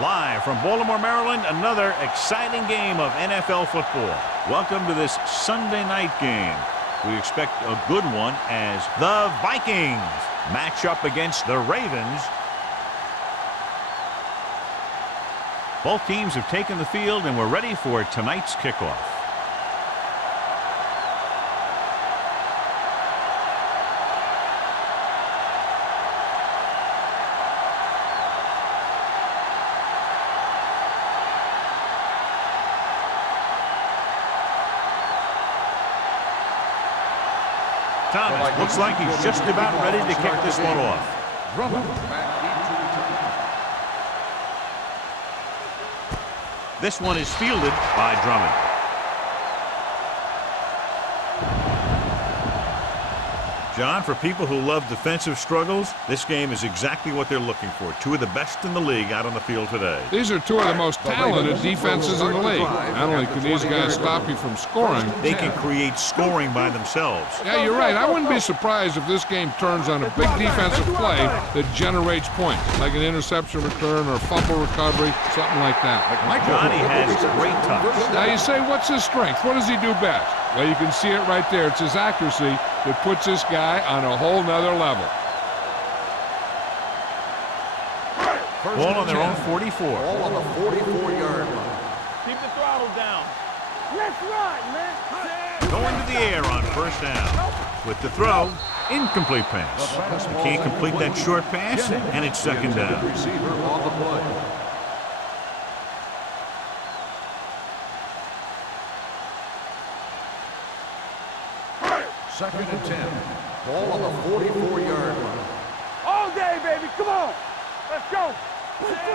Live from Baltimore, Maryland, another exciting game of NFL football. Welcome to this Sunday night game. We expect a good one as the Vikings match up against the Ravens. Both teams have taken the field and we're ready for tonight's kickoff. Thomas looks like he's just about ready to kick this one off. This one is fielded by Drummond. John, for people who love defensive struggles, this game is exactly what they're looking for. Two of the best in the league out on the field today. These are two of the most talented defenses in the league. Not only can these guys stop you from scoring, they can create scoring by themselves. Yeah, you're right. I wouldn't be surprised if this game turns on a big defensive play that generates points, like an interception return or fumble recovery, something like that. Johnny has great touch. Now you say, what's his strength? What does he do best? Well, you can see it right there. It's his accuracy that puts this guy on a whole nother level. Ball on their own 44. Ball on the 44-yard line. Keep the throttle down. Let's ride, man. Going to the air on first down. With the throw, incomplete pass. He can't complete that short pass, and it's second down. Receiver on the play. Second and 10. Ball on the 44-yard line. All day, baby. Come on. Let's go.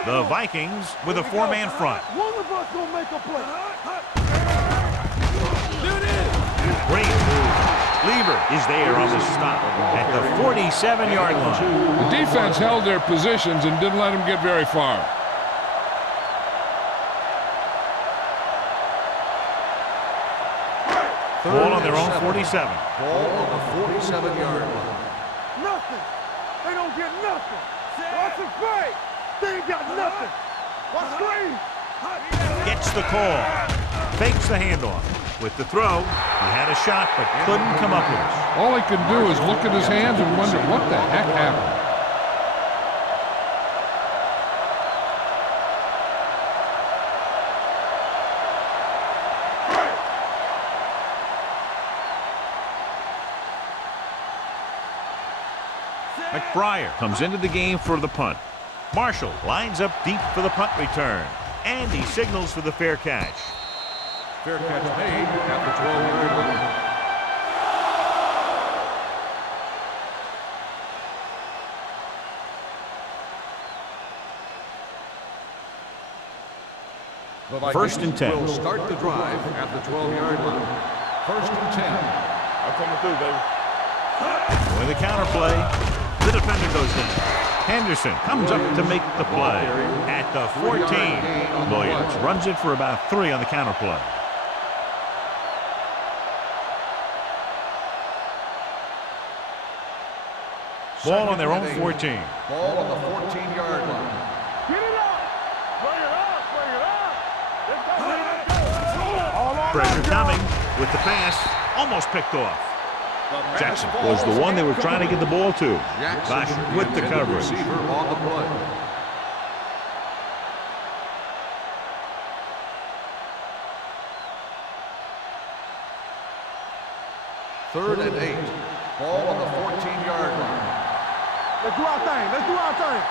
The Vikings with a four-man front. One of us gonna make a play. Great move. Lever is there on the stop at the 47-yard line. The defense held their positions and didn't let them get very far. Ball on their own 47. Ball on the 47-yard line. Nothing. They don't get nothing. Watch the fake. They ain't got nothing. Watch screen. Gets the call. Fakes the handoff. With the throw, he had a shot but couldn't come up with it. All he could do is look at his hands and wonder what the heck happened. McBriar comes into the game for the punt. Marshall lines up deep for the punt return. And he signals for the fair catch. Fair catch made at the 12-yard line. The Vikings First and 10. will start the drive at the 12-yard line. First and 10. I'm coming through, baby. With the counter play, the defender goes down. Henderson comes up to make the play at the 14. Williams runs it for about 3 on the counter play. Ball on their own 14. Ball on the 14-yard line. Get it up. Bring it up. Bring it up. Let's go. All on Pressure that, coming with the pass. Almost picked off. Jackson was the one they were trying to get the ball to. Lasher with the coverage. Receiver on the play. Third and 8. Ball on the 14-yard line. Let's do our thing. Let's do our thing.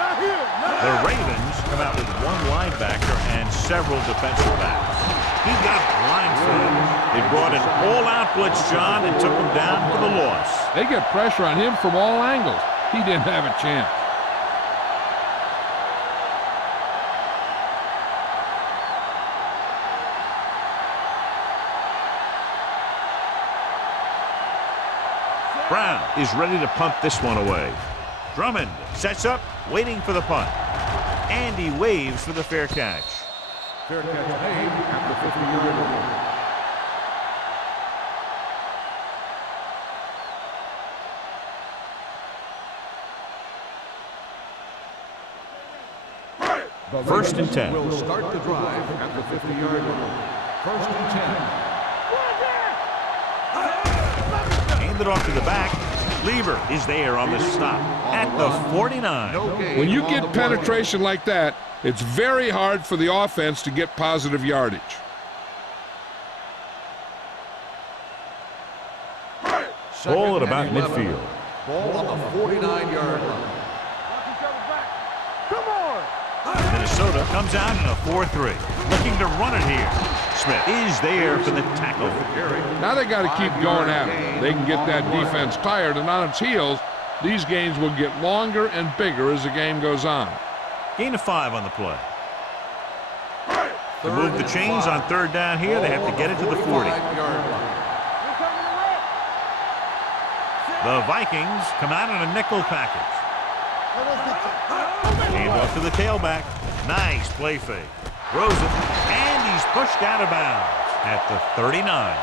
Not here. Not The Ravens come out with one linebacker and several defensive backs. He got blindsided. They brought an all-out blitz, John, and took him down for the loss. They get pressure on him from all angles. He didn't have a chance. Brown is ready to punt this one away. Drummond sets up, waiting for the punt. And he waves for the fair catch. Fair catch made at the 50-yard line. The First and Ravens 10. will start the drive at the 50-yard line. First and 10. Handed off to the back. Lever is there on the stop at the 49. No gain When you on get the play. penetration like that, it's very hard for the offense to get positive yardage. Ball at Second about and 11. midfield. Ball on the 49-yard line. Come on! Minnesota comes out in a 4-3. Looking to run it here. Smith is there for the tackle. Now they got to keep going at it. They can get that defense tired, and on its heels, these games will get longer and bigger as the game goes on. Gain of 5 on the play. To move the chains on third down here, they have to get it to the 40. The Vikings come out in a nickel package. Hand off to the tailback. Nice play fake. Throws it, and he's pushed out of bounds at the 39.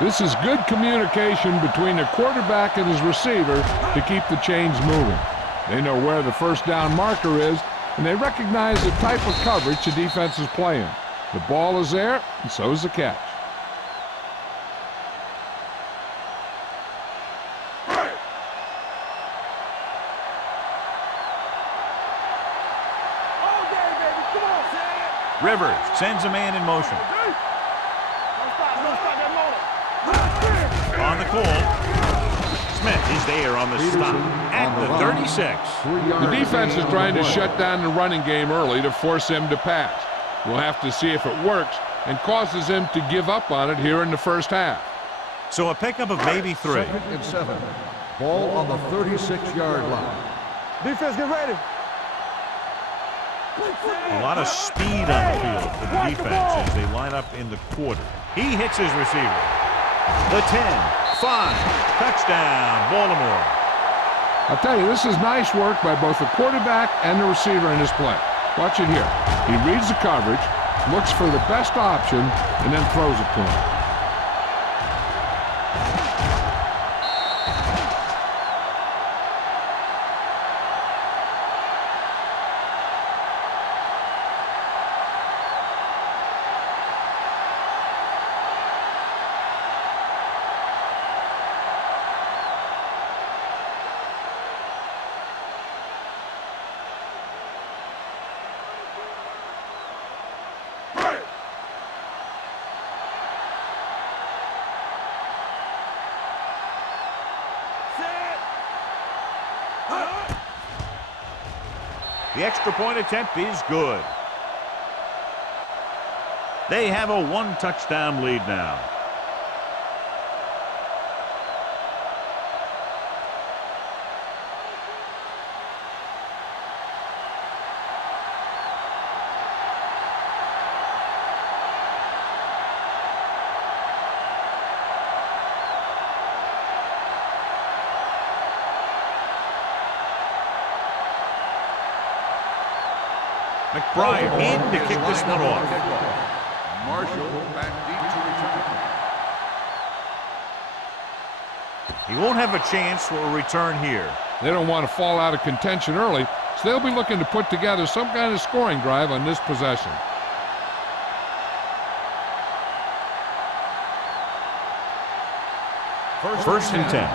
This is good communication between the quarterback and his receiver to keep the chains moving. They know where the first down marker is, and they recognize the type of coverage the defense is playing. The ball is there, and so is the catch. Rivers sends a man in motion. On the call. Smith is there on the stop at the 36. The defense is trying to shut down the running game early to force him to pass. We'll have to see if it works and causes him to give up on it here in the first half. So a pickup of maybe 3. Second and 7. Ball on the 36-yard line. Defense, get ready. A lot of speed on the field for the defense as they line up in the quarter. He hits his receiver. The 10, 5, touchdown, Baltimore. I'll tell you, this is nice work by both the quarterback and the receiver in this play. Watch it here. He reads the coverage, looks for the best option, and then throws it to him. The extra point attempt is good. They have a 1-touchdown lead now. McBride in to kick this one off. Marshall back deep to return. He won't have a chance for a return here. They don't want to fall out of contention early, so they'll be looking to put together some kind of scoring drive on this possession. First and 10.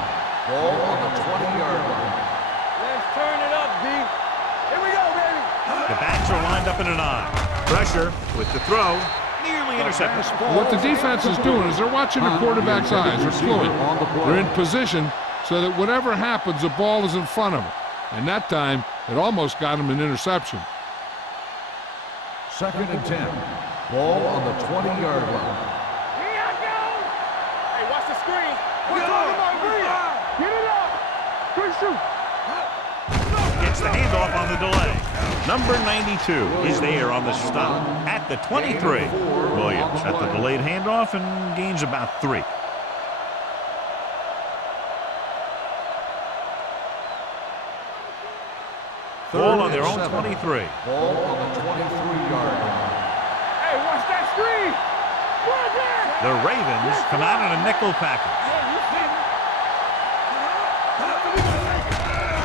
Ball on the 20-yard line. Let's turn it up, D. Here we go, baby. The backs are lined up in an eye. Pressure with the throw. Nearly intercepted. What the defense is doing is they're watching the quarterback's eyes. They're fluid. They're in position so that whatever happens, the ball is in front of them. And that time, it almost got him an interception. Second and 10. Ball on the 20-yard line. Here I go. Hey, watch the screen. Get it up. Good shoot. Gets the handoff on the delay. Number 92 is there on the stop at the 23. Williams at the delayed handoff and gains about 3. Ball on their own 23. Ball on the 23-yard line. Hey, watch that screen. The Ravens come out in a nickel package.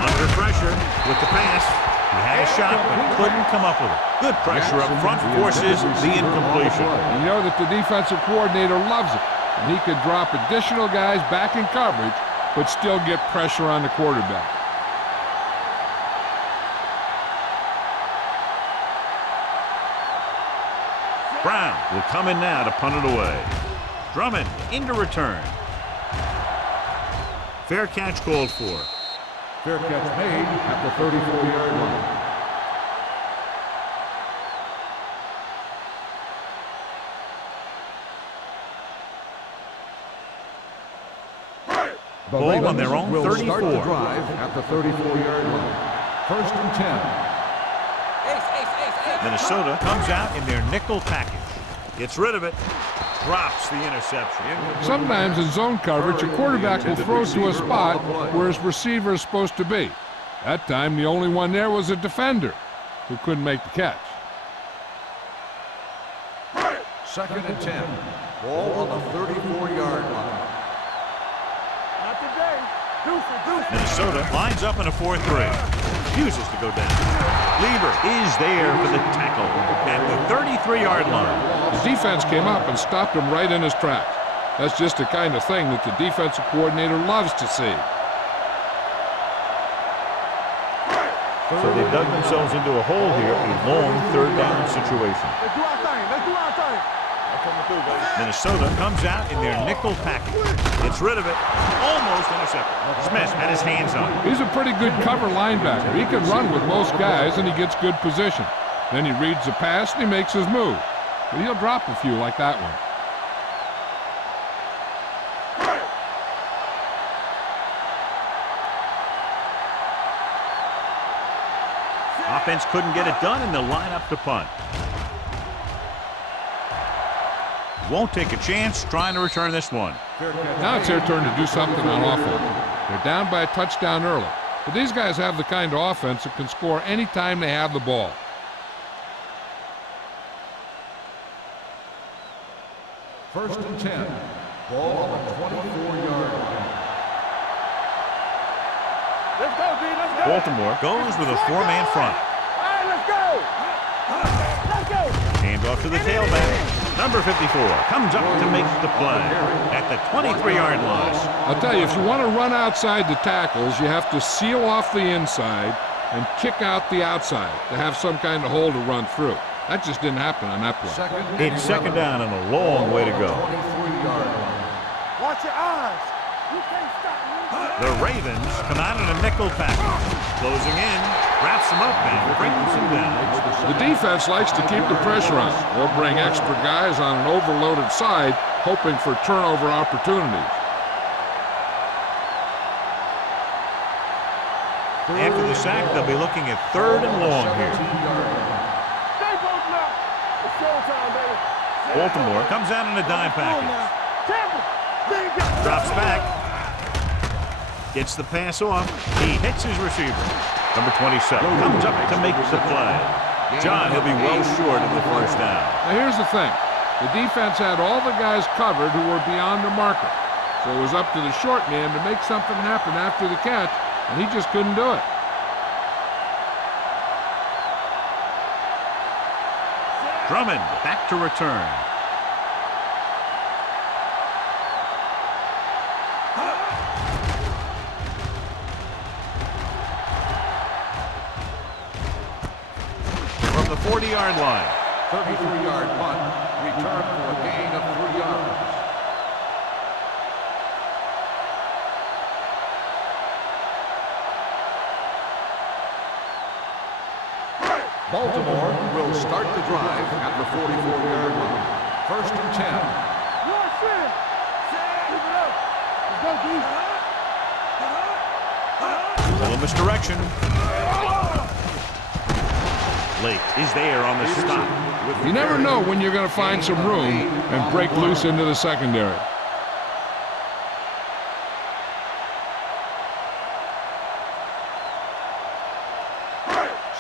Under pressure with the pass. He had a shot, but couldn't come up with it. Good pressure up front forces the incompletion. You know that the defensive coordinator loves it. And he could drop additional guys back in coverage, but still get pressure on the quarterback. Brown will come in now to punt it away. Drummond into return. Fair catch called for. Fair catch made at the 34-yard line. The Ball on their own will 34. Start the drive at the 34-yard line. 1st and 10. Minnesota comes out in their nickel package. Gets rid of it. Drops the interception. Sometimes in zone coverage, a quarterback will throw to a spot where his receiver is supposed to be. That time, the only one there was a defender who couldn't make the catch. 2nd and 10. Ball on the 34-yard line. Not today. Deuce. Minnesota lines up in a 4-3. Refuses to go down. Lieber is there for the tackle at the 33-yard line. The defense came up and stopped him right in his tracks. That's just the kind of thing that the defensive coordinator loves to see. So they dug themselves into a hole here, a long 3rd down situation. Let's do our thing. Minnesota comes out in their nickel package. Gets rid of it. Almost intercepted. Smith had his hands on it. He's a pretty good cover linebacker. He can run with most guys, and he gets good position. Then he reads the pass, and he makes his move. But he'll drop a few like that one. Offense couldn't get it done, and they'll line up to punt. Won't take a chance trying to return this one. Now it's their turn to do something on offense. They're down by a touchdown early. But these guys have the kind of offense that can score any time they have the ball. First and 10. Ball on the 24-yard line. Let's go, D. Let's go. Baltimore goes with a 4-man front. All right, let's go. Let's go. Hand off to the tailback. Number 54 comes up to make the play at the 23-yard line. I'll tell you, if you want to run outside the tackles, you have to seal off the inside and kick out the outside to have some kind of hole to run through. That just didn't happen on that play. It's 2nd down and a long way to go. 23-yard line. Watch your eyes. You can't stop me. The Ravens come out in a nickel package. Closing in, wraps them up and brings them down. The defense likes to keep the pressure on. They'll bring extra guys on an overloaded side, hoping for turnover opportunities. After the sack, they'll be looking at 3rd and long here. Stay posted up. It's showtime, baby. Baltimore comes out in a dime package. Tampa. They got Drops back. Gets the pass off. He hits his receiver. Number 27 comes up to make the play. John, he'll be well short of the 1st down. Now here's the thing. The defense had all the guys covered who were beyond the marker. So it was up to the short man to make something happen after the catch, and he just couldn't do it. Drummond back to return. From the 40-yard line. 33-yard punt. Return for a gain of 3 yards. Baltimore will start the drive at the 44-yard line. 1st and 10. Watch it. Keep it up. Let's go, D. A little misdirection. Lake is there on the stop. You never know when you're going to find some room and break loose into the secondary.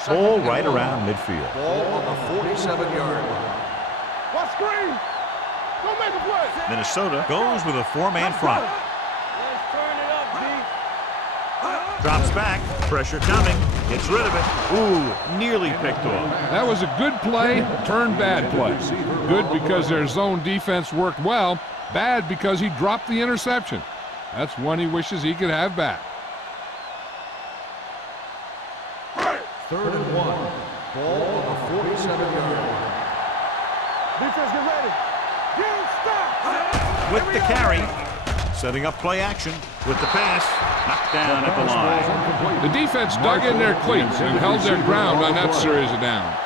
Ball right around midfield. Ball on the 47-yard line. Watch screen. Don't make a play. Minnesota goes with a 4-man front. Let's turn it up, D. Drops back. Pressure coming. Gets rid of it. Ooh, nearly picked off. That was a good play, turned bad play. Good because their zone defense worked well. Bad because he dropped the interception. That's one he wishes he could have back. 3rd and 1. Ball on the 47-yard line. Defense, get ready. Get stop. With the carry. Setting up play action. With the pass. Knocked down at the line. The defense dug in their cleats and held their ground on that series of downs.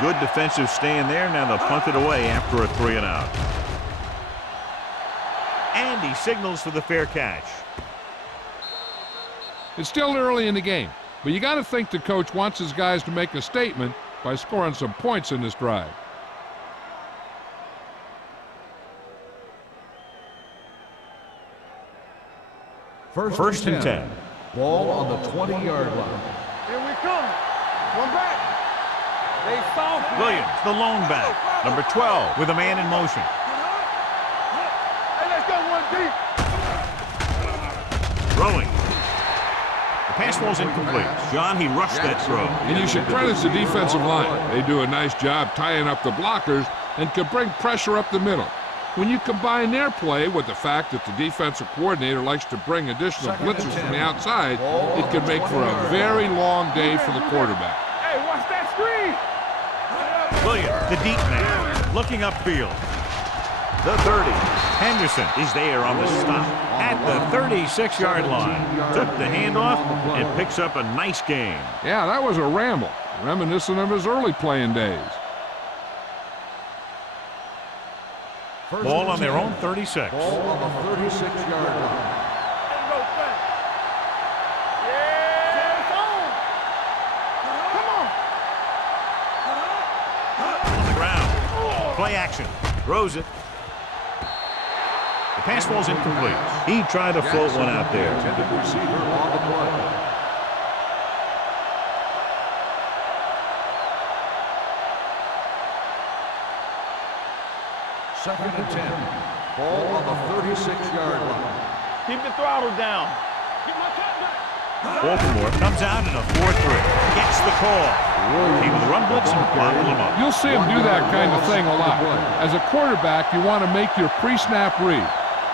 Good defensive stand there. Now they'll punt it away after a 3-and-out. And he signals for the fair catch. It's still early in the game, but you got to think the coach wants his guys to make a statement by scoring some points in this drive. First and 10. Ball on the 20-yard line. Here we come. One back. They soft. Williams, the lone back. Number 12 with a man in motion. Hey, let's go one deep. Throwing. The pass ball's incomplete. John, he rushed that throw. And you should credit the defensive line. They do a nice job tying up the blockers and can bring pressure up the middle. When you combine their play with the fact that the defensive coordinator likes to bring additional blitzers from the outside, it can make for a very long day for the quarterback. Hey, watch that screen. Williams, the deep man, looking upfield. The 30. Henderson is there on the stop at the 36-yard line. Took the handoff and picks up a nice gain. Yeah, that was a ramble, reminiscent of his early playing days. Ball on their own 36. Ball on the 36-yard line. Play action. Throws it. The pass ball's incomplete. He tried to float one out there. Intended receiver on the play. Second and 10. Ball on the 36-yard line. Keep the throttle down. Baltimore comes out in a 4-3. Gets the call. He will run blitz and bobble him up. You'll see him do that kind of thing a lot. As a quarterback, you want to make your pre-snap read.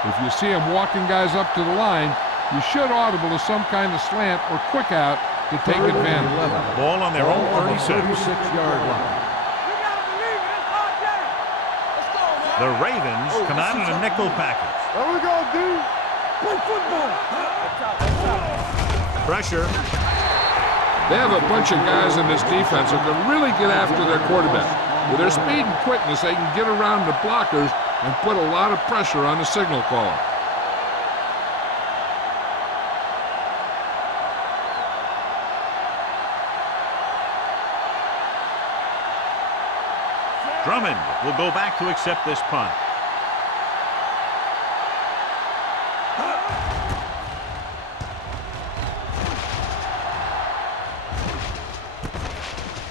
If you see him walking guys up to the line, you should audible to some kind of slant or quick out to take advantage. Ball on their own 36. 36-yard line. The Ravens come out in a nickel package. What we gonna do? Play football. Pressure. They have a bunch of guys in this defense who can really get after their quarterback. With their speed and quickness, they can get around the blockers and put a lot of pressure on the signal caller. Drummond will go back to accept this punt.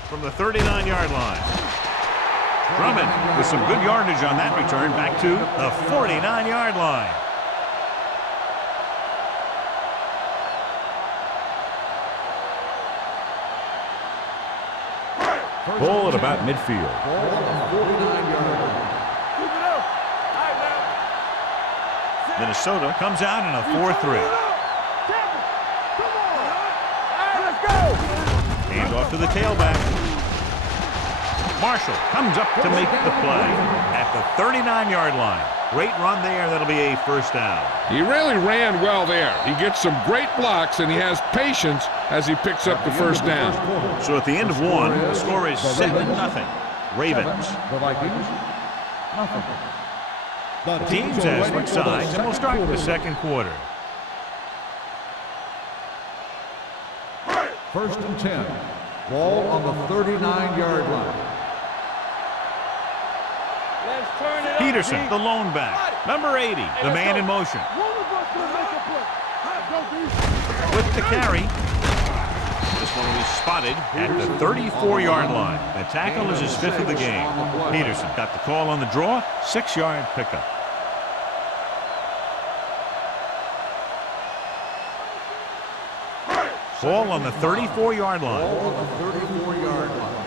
From the 39-yard line. Drummond with some good yardage on that return back to the 49-yard line. Ball at about midfield. Ball on the 49-yard line. Keep it up. All right, man. Minnesota comes out in a 4-3. Come on. All right, let's go. Hand off to the tailback. Marshall comes up to make the play at the 39-yard line. Great run there. That'll be a first down. He really ran well there. He gets some great blocks, and he has patience as he picks up the first down. So at the end of one, the score is 7-0. Ravens. The Vikings, nothing. The teams as switch sides, and we'll start the second quarter. First and 10. Ball on the 39-yard line. Let's turn it up. Peterson, the lone back. Number 80, the man in motion. One of us will make a play. Go defense. With the carry. Just one will be spotted at the 34-yard line. The tackle is his 5th of the game. Peterson got the call on the draw, 6-yard pickup. Ball on the 34-yard line. Ball on the 34-yard line.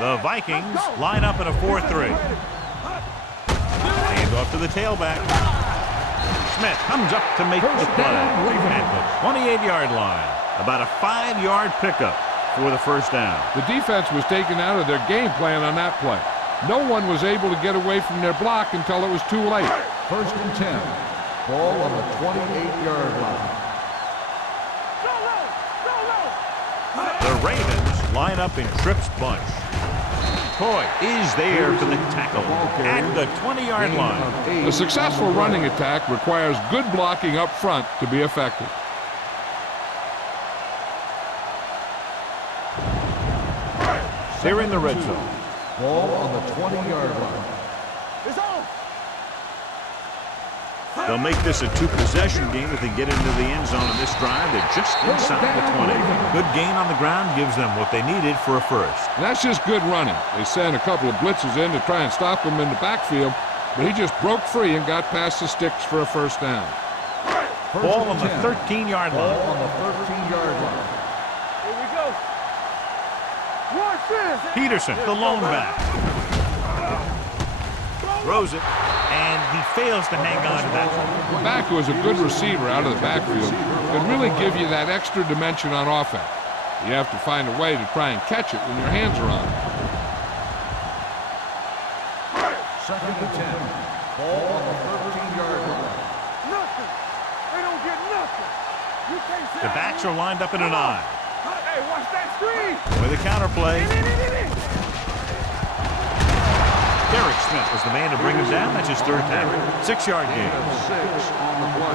The Vikings line up in a 4-3. Hand off to the tailback. Smith comes up to make the play at the 28-yard line. About a 5-yard pickup for the first down. The defense was taken out of their game plan on that play. No one was able to get away from their block until it was too late. 1st and 10. Ball on the 28-yard line. The Ravens line up in Tripp's bunch. Coy is there for the tackle at the 20-yard line. A successful running attack requires good blocking up front to be effective. They're in the red zone. Ball on the 20-yard line. They'll make this a 2-possession game if they get into the end zone in this drive. They're just inside the 20. Good gain on the ground gives them what they needed for a first. And that's just good running. They sent a couple of blitzes in to try and stop him in the backfield, but he just broke free and got past the sticks for a first down. Ball on the 13-yard line. Ball on the 13-yard line. Here we go. Watch this. Peterson, the lone back. Throws it, and he fails to hang on to that one. The back, who is a good receiver out of the backfield, can really give you that extra dimension on offense. You have to find a way to try and catch it when your hands are on it. 2nd and 10. Ball on the 13-yard line. Nothing. They don't get nothing. You can't say The backs are lined up in an eye. Hey, watch that screen. With a counterplay. Derek Smith was the man to bring him down. That's his 3rd tackle. 6-yard gain. 6 on the play.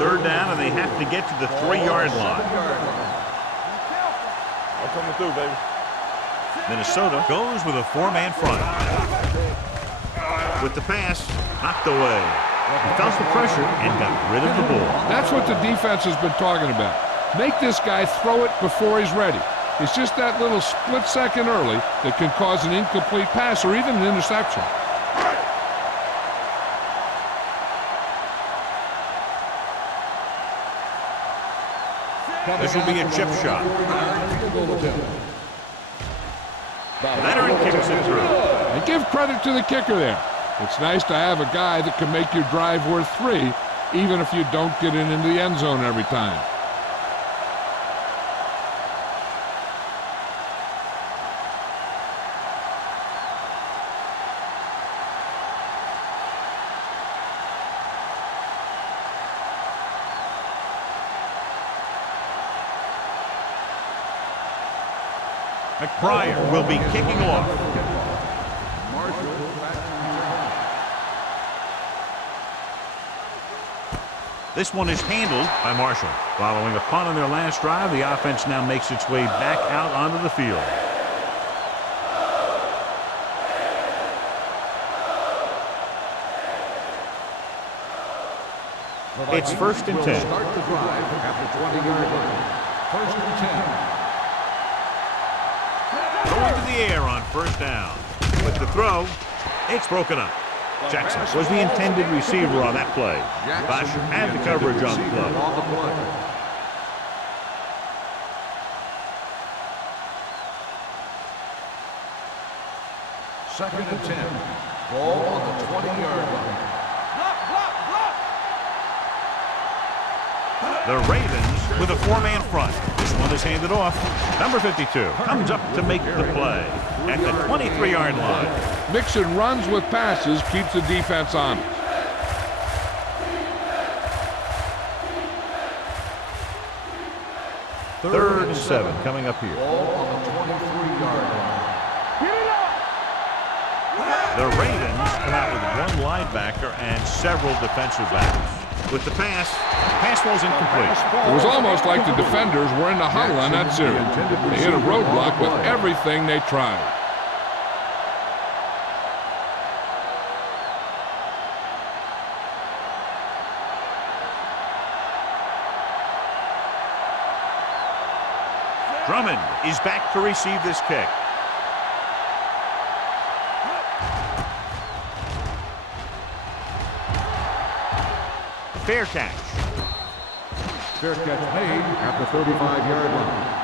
Third down, and they have to get to the 3-yard line. I'm coming through, baby. Minnesota goes with a 4-man front. With the pass, knocked away. He felt the pressure and got rid of the ball. That's what the defense has been talking about. Make this guy throw it before he's ready. It's just that little split second early that can cause an incomplete pass or even an interception. This will be a chip shot. Leonard kicks it through. And give credit to the kicker there. It's nice to have a guy that can make your drive worth 3, even if you don't get it into the end zone every time. McBride will be kicking off. This one is handled by Marshall. Following a punt on their last drive, the offense now makes its way back out onto the field. It's 1st and 10. Start the drive at the 20-yard line. 1st and 10. Going to the air on 1st down. With the throw, it's broken up. Jackson was the intended receiver on that play. Bosch had the coverage on the play. 2nd and 10. Ball on the 20-yard line. The Ravens with a 4-man front. This one is handed off. Number 52 comes up to make the play at the 23-yard line. Mixing runs with passes keeps the defense honest. Third and 7 coming up here. Ball on the 23-yard line. The Ravens come out with one linebacker and several defensive backs. With the pass was incomplete. It was almost like the defenders were in the huddle on that series. They hit a roadblock with everything they tried. Drummond is back to receive this kick. Fair catch. Fair catch made at the 35-yard line.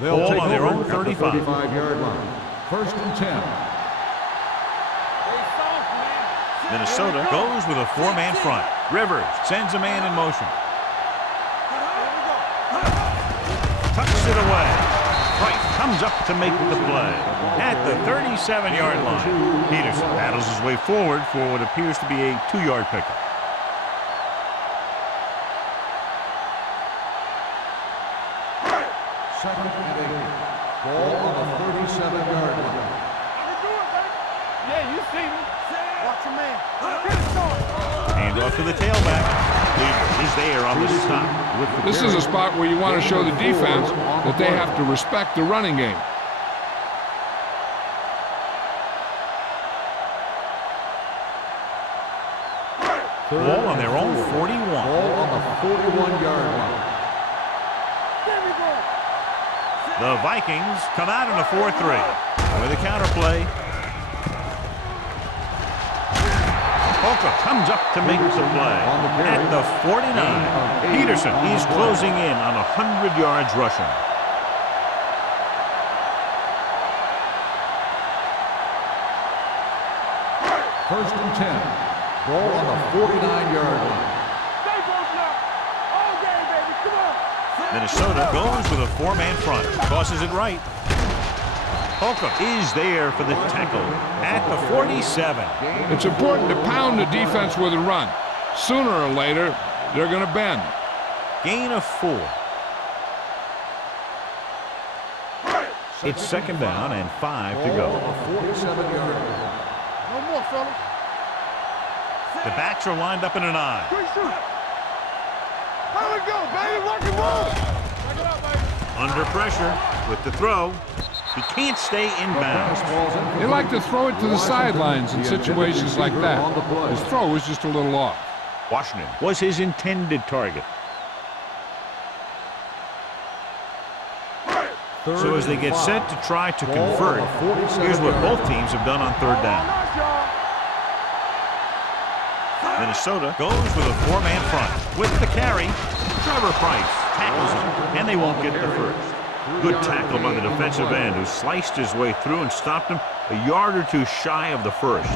They'll Ball take on their over own at the 35. 35-yard line. First and 10. Minnesota goes with a four-man front. Rivers sends a man in motion. Tucks it away. Price comes up to make the play at the 37-yard line. Peterson battles his way forward for what appears to be a 2-yard pickup. Second and 8. Ball on the 37-yard line. Yeah, you see me. Watch your man. Get it going. Hand off to the tailback. Cleveland is there on the stop. This is a spot where you want to show the defense that they have to respect the running game. Ball on their own 41. Ball on the 41-yard line. The Vikings come out in a 4-3 with a counter play. Polka comes up to make the play at the 49. Peterson is closing in on 100 yards rushing. First and 10. Ball on the 49-yard line. Stay close now. All game, baby. Come on. Minnesota goes with a four-man front. Tosses it right. Polka is there for the tackle at the 47. It's important to pound the defense with a run. Sooner or later, they're going to bend. Gain of 4. It's second down and 5 to go. 47-yard line. No more, fellas. The backs are lined up in an I. Quick shoot. There we go, baby. Rock and roll. Check it out, baby. Under pressure with the throw. He can't stay in bounds. They like to throw it to the sidelines in situations like that. His throw was just a little off. Washington was his intended target. So as they get set to try to convert, here's what both teams have done on third down. Minnesota goes with a four-man front. With the carry, Trevor Price tackles him, and they won't get the first. Good tackle by the defensive end who sliced his way through and stopped him a yard or two shy of the first.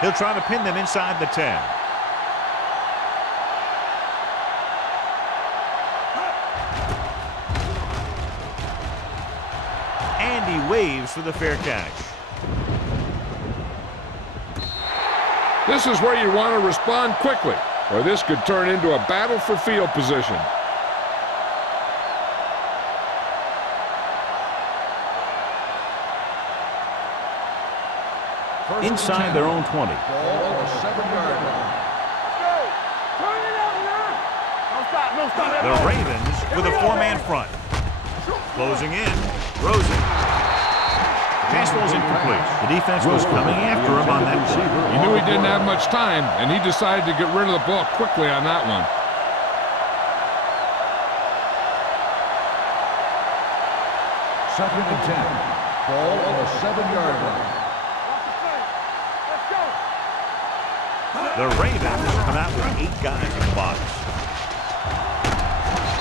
He'll try to pin them inside the 10. And he waves for the fair catch. This is where you want to respond quickly, or this could turn into a battle for field position. Inside their own 20. Ball on the 7-yard line. Turn it out now. Don't stop. Don't stop. The Ravens with a four-man front. Closing in. Rosen. Pass ball's incomplete. The defense was coming after him on that play. He knew he didn't have much time, and he decided to get rid of the ball quickly on that one. Second and 10. Ball on the 7-yard line. Let's go. The Ravens come out with 8 guys in the box.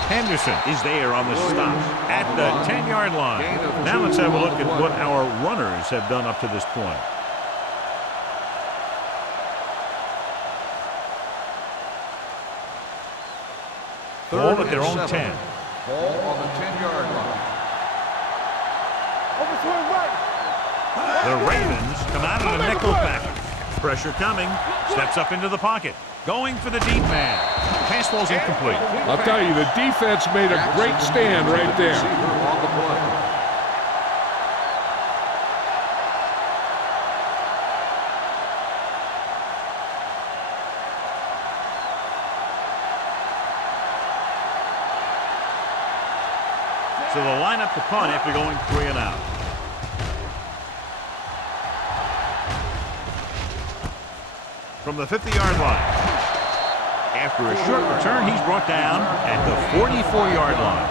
Henderson is there on the stop at the 10-yard line. Now let's have a look at what our runners have done up to this point. Ball at their own 10. Ball on the 10-yard line. Over to his right. The Ravens come out in a nickel package. Pressure coming. Steps up into the pocket. Going for the deep man. Pass ball's incomplete. I'll tell you, the defense made a great stand right there. On the play. So they'll line up to punt after going 3 and out. From the 50-yard line. After a short return, he's brought down at the 44-yard line.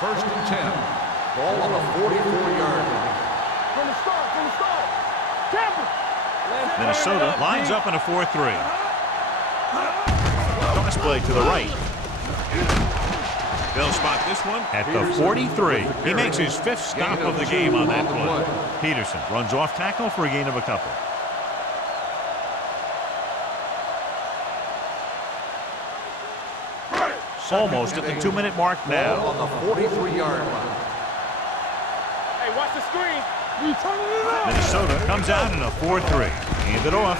First and 10. Ball on the 44-yard line. From the start. Tampa. Minnesota lines up in a 4-3. Toss play to the right. They'll spot this one at the 43. He makes his 5th stop of the game on that play. Peterson runs off tackle for a gain of a couple. Almost at the 2-minute mark now. Ball on the 43-yard line. Hey, watch the screen. You turning it up. Minnesota comes out in a 4-3. Hand it off.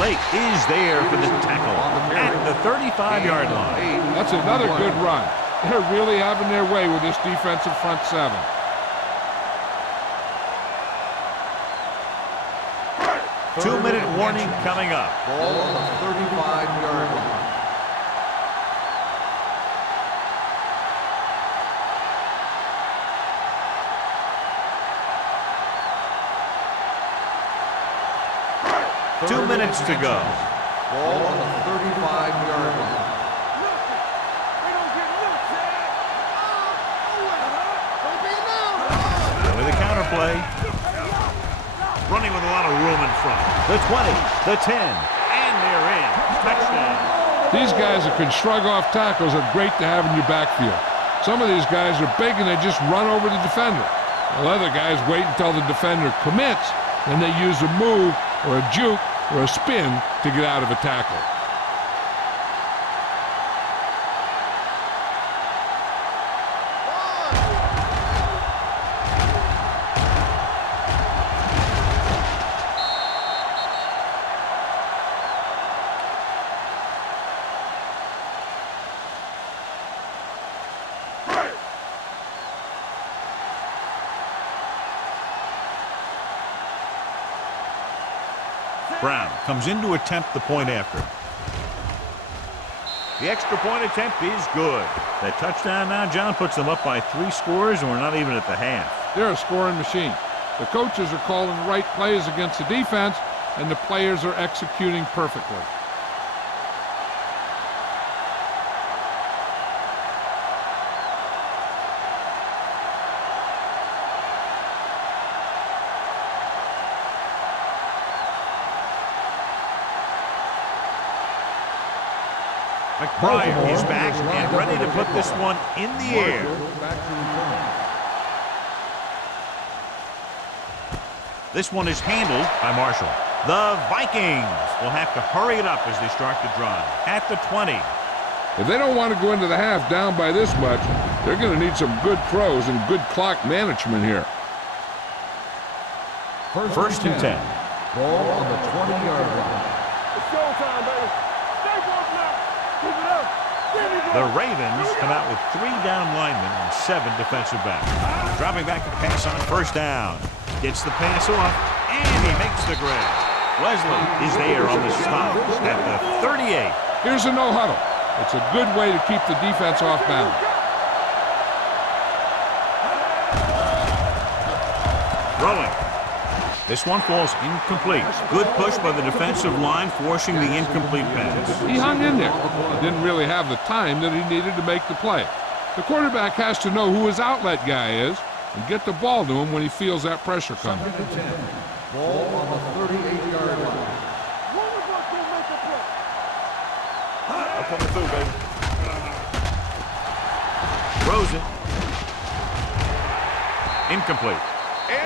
Lake is there for the tackle at the 35-yard line. That's another good run. They're really having their way with this defensive front seven. Two-minute warning coming up. Ball on the 35-yard line. Two minutes to go. Ball on the 35-yard line. With a counter play. Running with a lot of room in front. The 20, the 10, and they're in. Touchdown. These guys that can shrug off tackles are great to have in your backfield. Some of these guys are big and they just run over the defender. While other guys wait until the defender commits, then they use a move or a juke or a spin to get out of a tackle. Brown comes in to attempt the point after. The extra point attempt is good. That touchdown now, John, puts them up by 3 scores, and we're not even at the half. They're a scoring machine. The coaches are calling the right plays against the defense, and the players are executing perfectly. McBride is back and ready to put this one in the air. This one is handled by Marshall. The Vikings will have to hurry it up as they start the drive. At the 20. If they don't want to go into the half down by this much, they're going to need some good throws and good clock management here. First and 10. Ball on the 20-yard line. It's showtime, baby. Stay focused now. Keep it up. The Ravens come out with 3 down linemen and 7 defensive backs. Dropping back to pass on first down. Gets the pass off, and he makes the grab. Wesley is there on the stop at the 38. Here's a no huddle. It's a good way to keep the defense off balance. Throwing. This one falls incomplete. Good push by the defensive line, forcing the incomplete pass. He hung in there. He didn't really have the time that he needed to make the play. The quarterback has to know who his outlet guy is and get the ball to him when he feels that pressure coming. Ball on the 38-yard line. One of us can make a play. I'm coming through, baby. Throws it. Incomplete.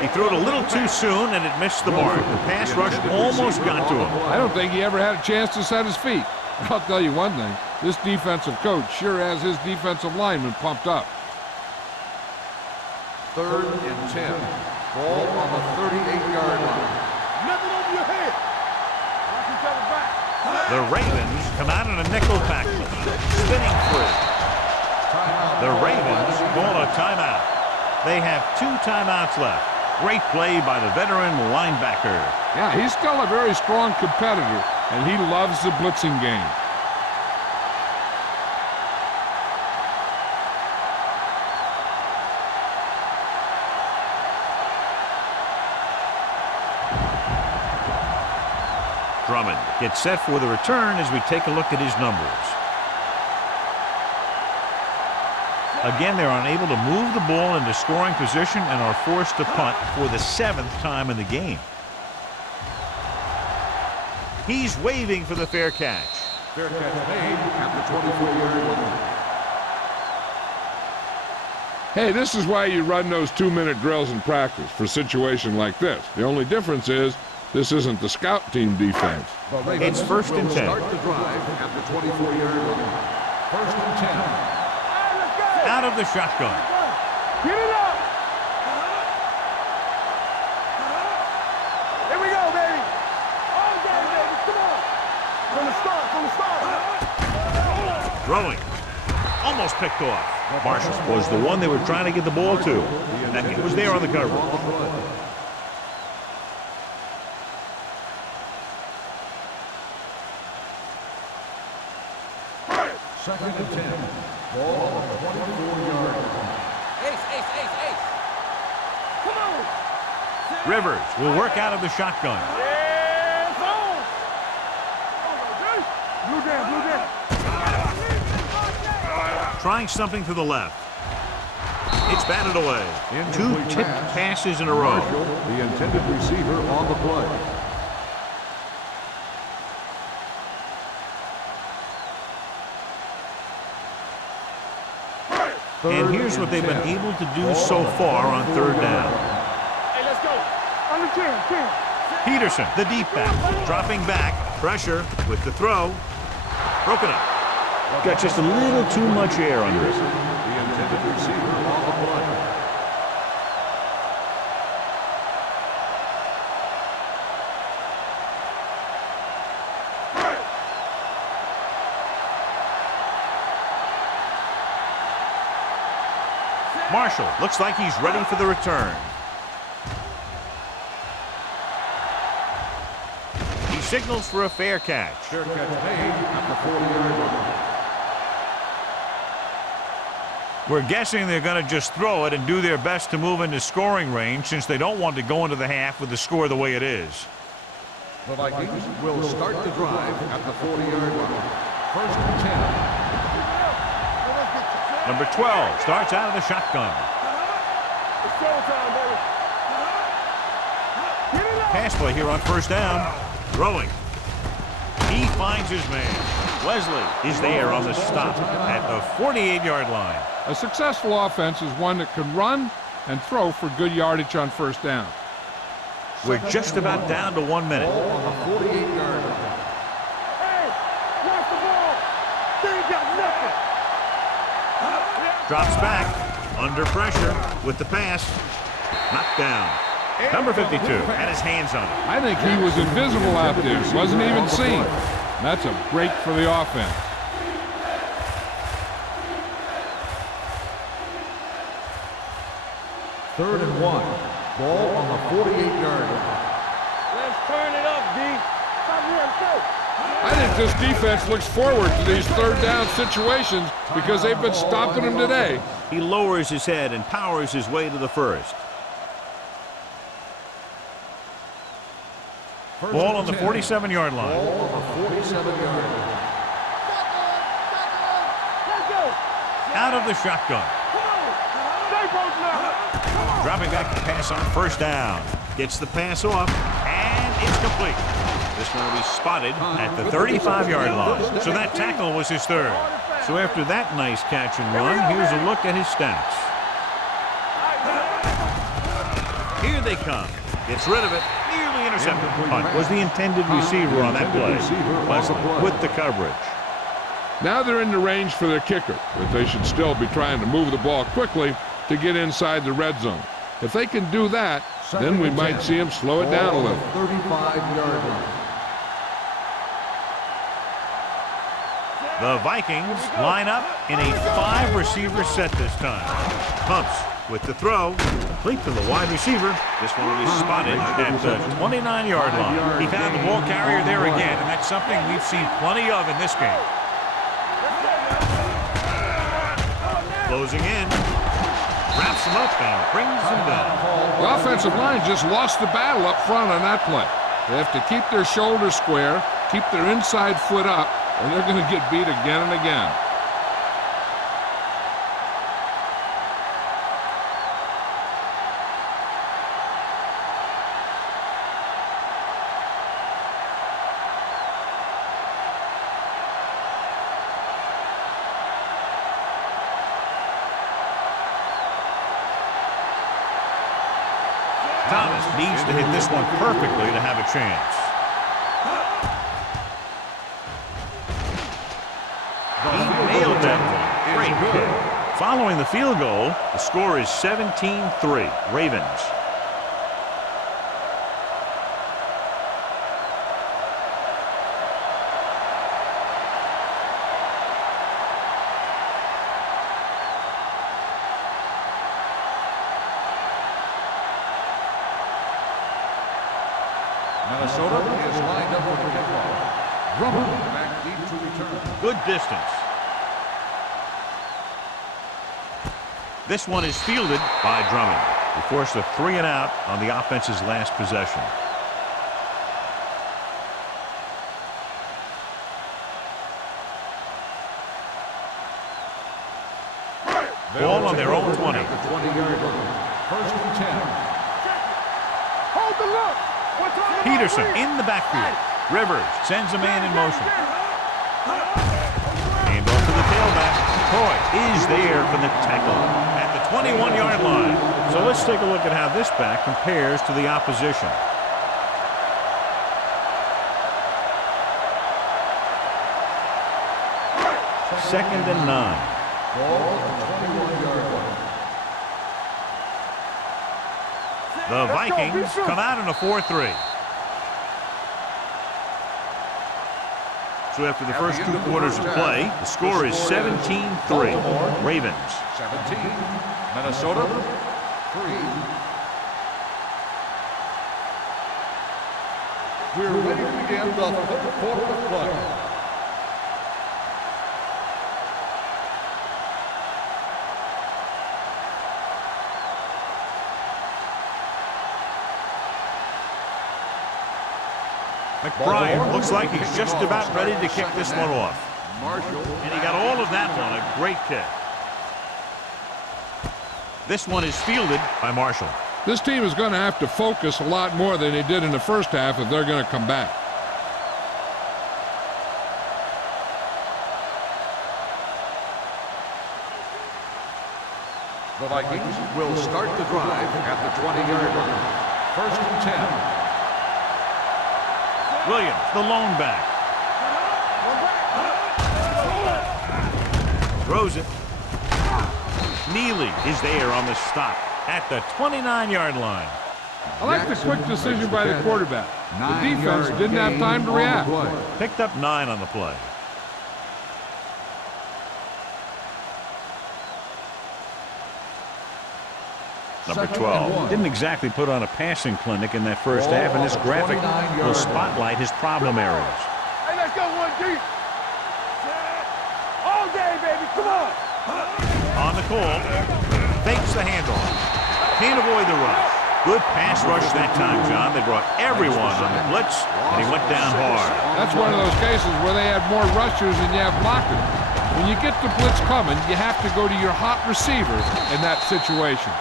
He threw it a little too soon, and it missed the mark. The pass rush almost got to him. I don't think he ever had a chance to set his feet. I'll tell you one thing. This defensive coach sure has his defensive linemen pumped up. Third and 10. Ball on the 38-yard line. Nothing over your head. Watch each other back. The Ravens come out in a nickel tackle. Spinning free. The Ravens call a timeout. They have 2 timeouts left. Great play by the veteran linebacker. Yeah, he's still a very strong competitor, and he loves the blitzing game. Drummond gets set for the return as we take a look at his numbers. Again, they're unable to move the ball into scoring position and are forced to punt for the 7th time in the game. He's waving for the fair catch. Fair catch made at the 24-yard line. Hey, this is why you run those 2-minute drills in practice for a situation like this. The only difference is this isn't the scout team defense. It's 1st and 10. Start the drive at the 24-yard line. 1st and 10. Out of the shotgun. Get it up! Here we go, baby! All day, baby, come on! From the start! Throwing. Almost picked off. Marshall was the one they were trying to get the ball to. Beckett was there on the cover. Second and 10. Ball on the 24-yard line. Ace. Come on! Rivers will work out of the shotgun. Yeah, zone! Blue down. Trying something to the left. It's batted away. 2 tipped passes in a row. Marshall, the intended receiver on the play. And here's what they've been able to do so far on 3rd down. Hey, let's go. Under 10. Peterson, the deep back, dropping back. Pressure with the throw. Broken up. Got just a little too much air under it. The intended receiver on the play. Marshall looks like he's ready for the return. He signals for a fair catch. Fair catch made at the 40-yard line. We're guessing they're going to just throw it and do their best to move into scoring range since they don't want to go into the half with the score the way it is. The Vikings will start the drive at the 40-yard line. 1st and 10. Number 12 starts out of the shotgun. It's showtime, baby. Get it up! Pass play here on 1st down. Throwing. He finds his man. Wesley is there on the stop at the 48-yard line. A successful offense is one that can run and throw for good yardage on 1st down. We're just about down to 1 minute. Ball on the 48-yard line. Hey, watch the ball. They ain't got nothing. Drops back. Under pressure with the pass. Knocked down. Number 52 had his hands on it. I think he was invisible out there. Wasn't even seen. That's a break for the offense. Third and 1. Ball on the 48-yard line. Let's turn it up, D. Stop here and go. I think this defense looks forward to these 3rd down situations because they've been stopping them today. He lowers his head and powers his way to the 1st. Ball on the 47-yard line. Ball on the 47-yard line. Let's go. Out of the shotgun. Stay close now. Dropping back to pass on 1st down. Gets the pass off, and it's complete. This one will be spotted at the 35-yard line. So that tackle was his 3rd. So after that nice catch and run, here's a look at his stats. Here they come. Gets rid of it. Nearly intercepted. Punt was the intended receiver on that play. Wesley with the coverage. Now they're in the range for their kicker, but they should still be trying to move the ball quickly to get inside the red zone. If they can do that, then we might see them slow it down a little. 35-yard line. The Vikings line up in a 5-receiver set this time. Pumps With the throw, complete to the wide receiver. This one will be spotted at the 29-yard line. He found the ball carrier there again, and that's something we've seen plenty of in this game. Closing in. Wraps him up and brings him down. The offensive line just lost the battle up front on that play. They have to keep their shoulders square, keep their inside foot up, or they're going to get beat again and again. Thomas needs to hit this one perfectly to have a chance. He nailed that one. Great kick. Following the field goal, the score is 17-3. Ravens. Minnesota is lined up for the kickoff. Drummond back deep to return. Good distance. This one is fielded by Drummond. He forced a 3-and-out on the offense's last possession. Ball on their own 20. At the 20-yard line. First and 10. Hold the look. Peterson in the backfield. Rivers sends a man in motion. And off to the tailback. Coy is there for the tackle at the 21-yard line. So let's take a look at how this back compares to the opposition. Second and 9. Ball at the 21-yard line. The Vikings come out in a 4-3. So after the first 2 quarters of play, the score is 17-3. Ravens. 17. Minnesota 3. We're ready to begin the third quarter of play. McBride looks like he's just about ready to kick this one off. Marshall. And he got all of that one. A great kick. This one is fielded by Marshall. This team is going to have to focus a lot more than they did in the first half if they're going to come back. The Vikings will start the drive at the 20-yard line. First and 10. Williams, the lone back. Throws it. Neely is there on the stop at the 29-yard line. I like the quick decision by the quarterback. The defense didn't have time to react. Picked up 9 on the play. Number 12 didn't exactly put on a passing clinic in that first half, and this graphic will spotlight his problem areas. Hey, let's go, 1G. All day, baby, come on. On the call, fakes the handoff. Can't avoid the rush. Good pass rush that time, John. They brought everyone on the blitz, and he went down hard. That's one of those cases where they have more rushers than you have blockers. When you get the blitz coming, you have to go to your hot receiver in that situation.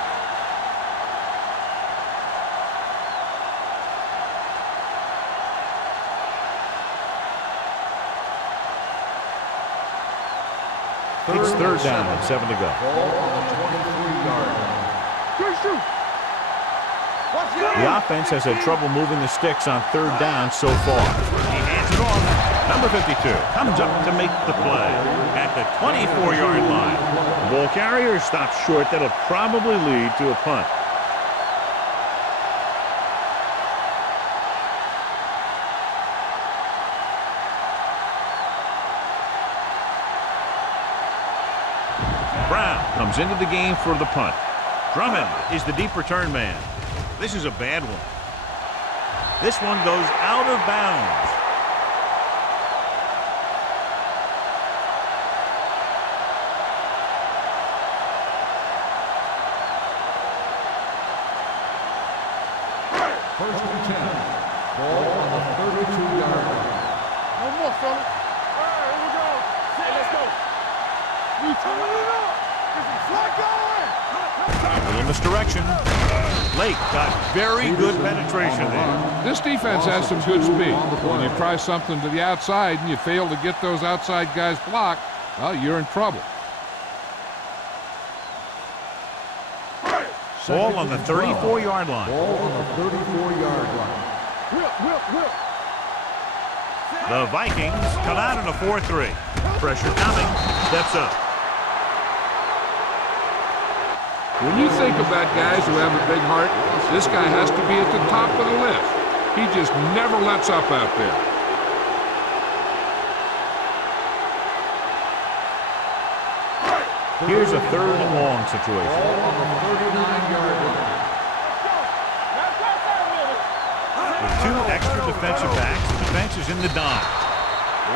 It's third down and 7 to go. Ball on the 23-yard line. Good shoot. The offense has had trouble moving the sticks on third down so far. He hands it off. Number 52 comes up to make the play at the 24-yard line. The ball carrier stops short. That'll probably lead to a punt. Brown comes into the game for the punt. Drummond is the deep return man. This is a bad one. This one goes out of bounds. First and 10. Ball on the 32-yard line. No more, fellas. All right, here we go. Hey, let's go. We turning it up. This is like going. A little misdirection. Lake got very good penetration there. This defense has some good speed. When you try something to the outside and you fail to get those outside guys blocked, well, you're in trouble. Ball on the 34-yard line. Ball on the 34-yard line. Whip. The Vikings come out in a 4-3. Pressure coming. Steps up. When you think about guys who have a big heart, this guy has to be at the top of the list. He just never lets up out there. Here's a 3rd and long situation. Ball on the 39-yard line. With 2 extra defensive backs, the defense is in the dime.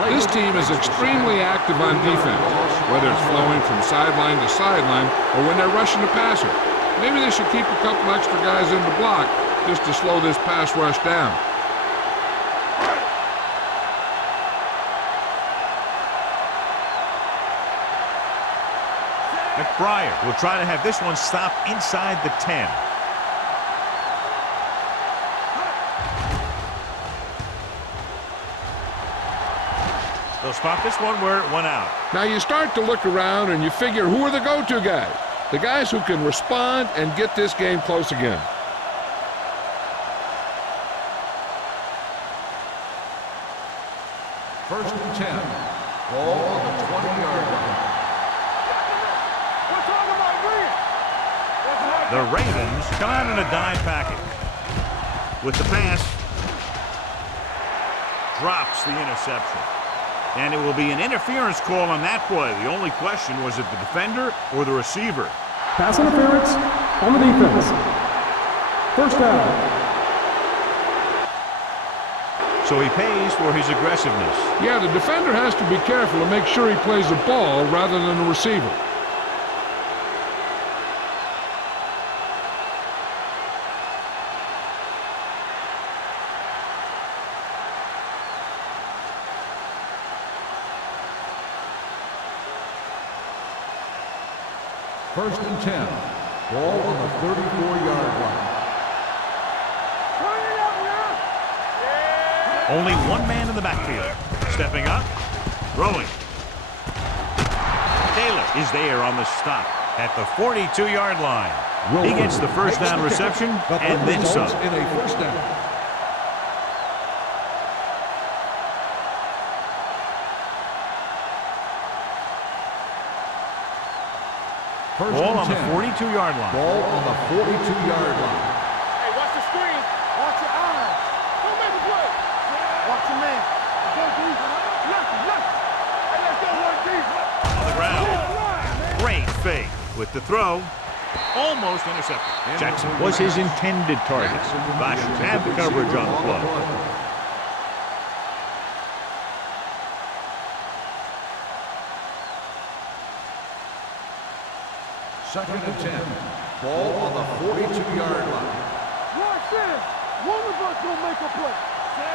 This team is extremely active on defense, whether it's flowing from sideline to sideline or when they're rushing the passer. Maybe they should keep a couple extra guys in the block just to slow this pass rush down. McBride will try to have this one stop inside the 10. They'll spot this one where it went out. Now you start to look around and you figure, who are the go-to guys? The guys who can respond and get this game close again. First and 10. Ball on the 20-yard line. We're talking about green. The Ravens come out in a dime package. With the pass, drops the interception. And it will be an interference call on that play. The only question was it the defender or the receiver. Pass interference on the defense. First down. So he pays for his aggressiveness. Yeah, the defender has to be careful to make sure he plays the ball rather than the receiver. First and 10. Ball on the 34-yard line. Turn it up now. Only one man in the backfield. Stepping up, throwing. Taylor is there on the stop at the 42-yard line. He gets the first down reception and then some. In a first down. Ball on the 42-yard line. Ball on the 42-yard line. Hey, watch the screen. Watch your eyes. Don't make a play. Watch your man. Go deep. Nothing. Hey, let's go one deep. On the ground. Great fake with the throw. Almost intercepted. Jackson was his intended target. Basham had the coverage on the play. Second and 10. Ball on the 42-yard line. Watch this. One of us gonna make a play.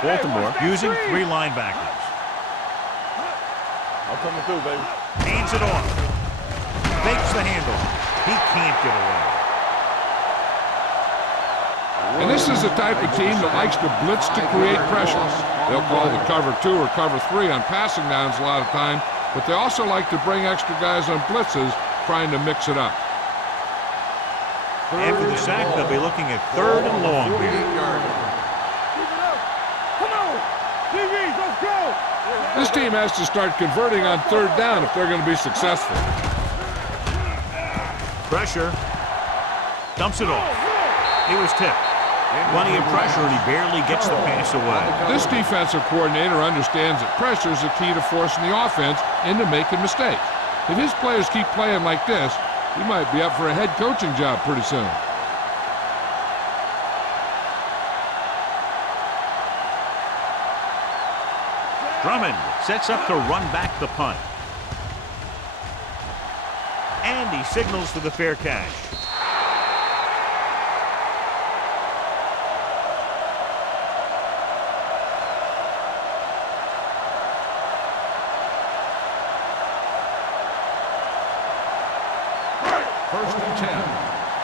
Baltimore using 3 linebackers. I'm coming through, baby. Hands it off. Fakes the handle. He can't get away. And this is the type of team that likes to blitz to create pressure. They'll call the cover 2 or cover 3 on passing downs a lot of time, but they also like to bring extra guys on blitzes, trying to mix it up. After the sack, they'll be looking at 3rd and long here. Keep it up. Come on. DBs, let's go. This team has to start converting on 3rd down if they're going to be successful. Pressure. Dumps it off. He was tipped. Plenty of pressure, and he barely gets the pass away. This defensive coordinator understands that pressure is the key to forcing the offense into making mistakes. If his players keep playing like this, He might be up for a head coaching job pretty soon. Drummond sets up to run back the punt. And he signals for the fair catch. First and 10.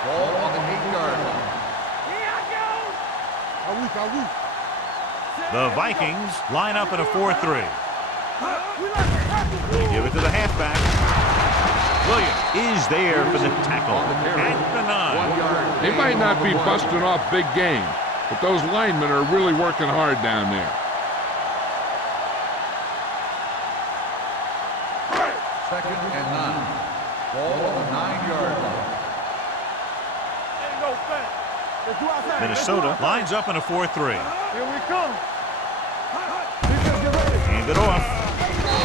Ball on the 8-yard line. The Vikings line up in a 4-3. They give it to the halfback. Williams is there for the tackle at the 9. They might not be busting off big games, but those linemen are really working hard down there. Second and 9. Ball on the 9-yard line. Minnesota lines up in a 4-3. Here we come. Hand it off.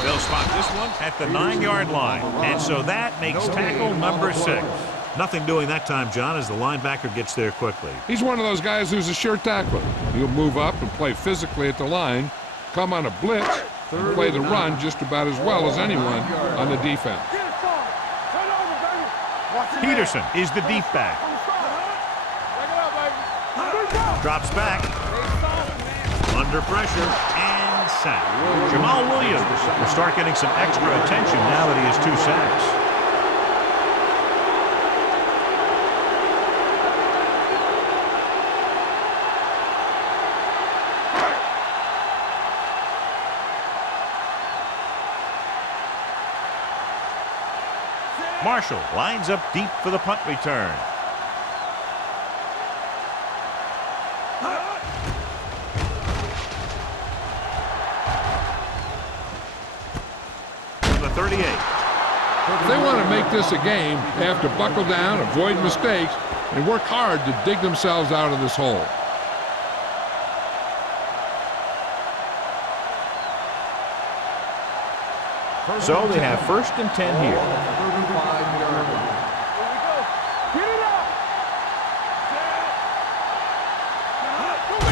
They'll spot this one at the 9-yard line. And so that makes tackle number 6. Nothing doing that time, John, as the linebacker gets there quickly. He's one of those guys who's a sure tackler. He'll move up and play physically at the line, come on a blitz, and play the run just about as well as anyone on the defense. Peterson is the deep back. Drops back. Under pressure and sack. Jamal Williams will start getting some extra attention now that he has 2 sacks. Marshall lines up deep for the punt return. From the 38. If they want to make this a game, they have to buckle down, avoid mistakes, and work hard to dig themselves out of this hole. So they have first and 10 here. 35-yard line.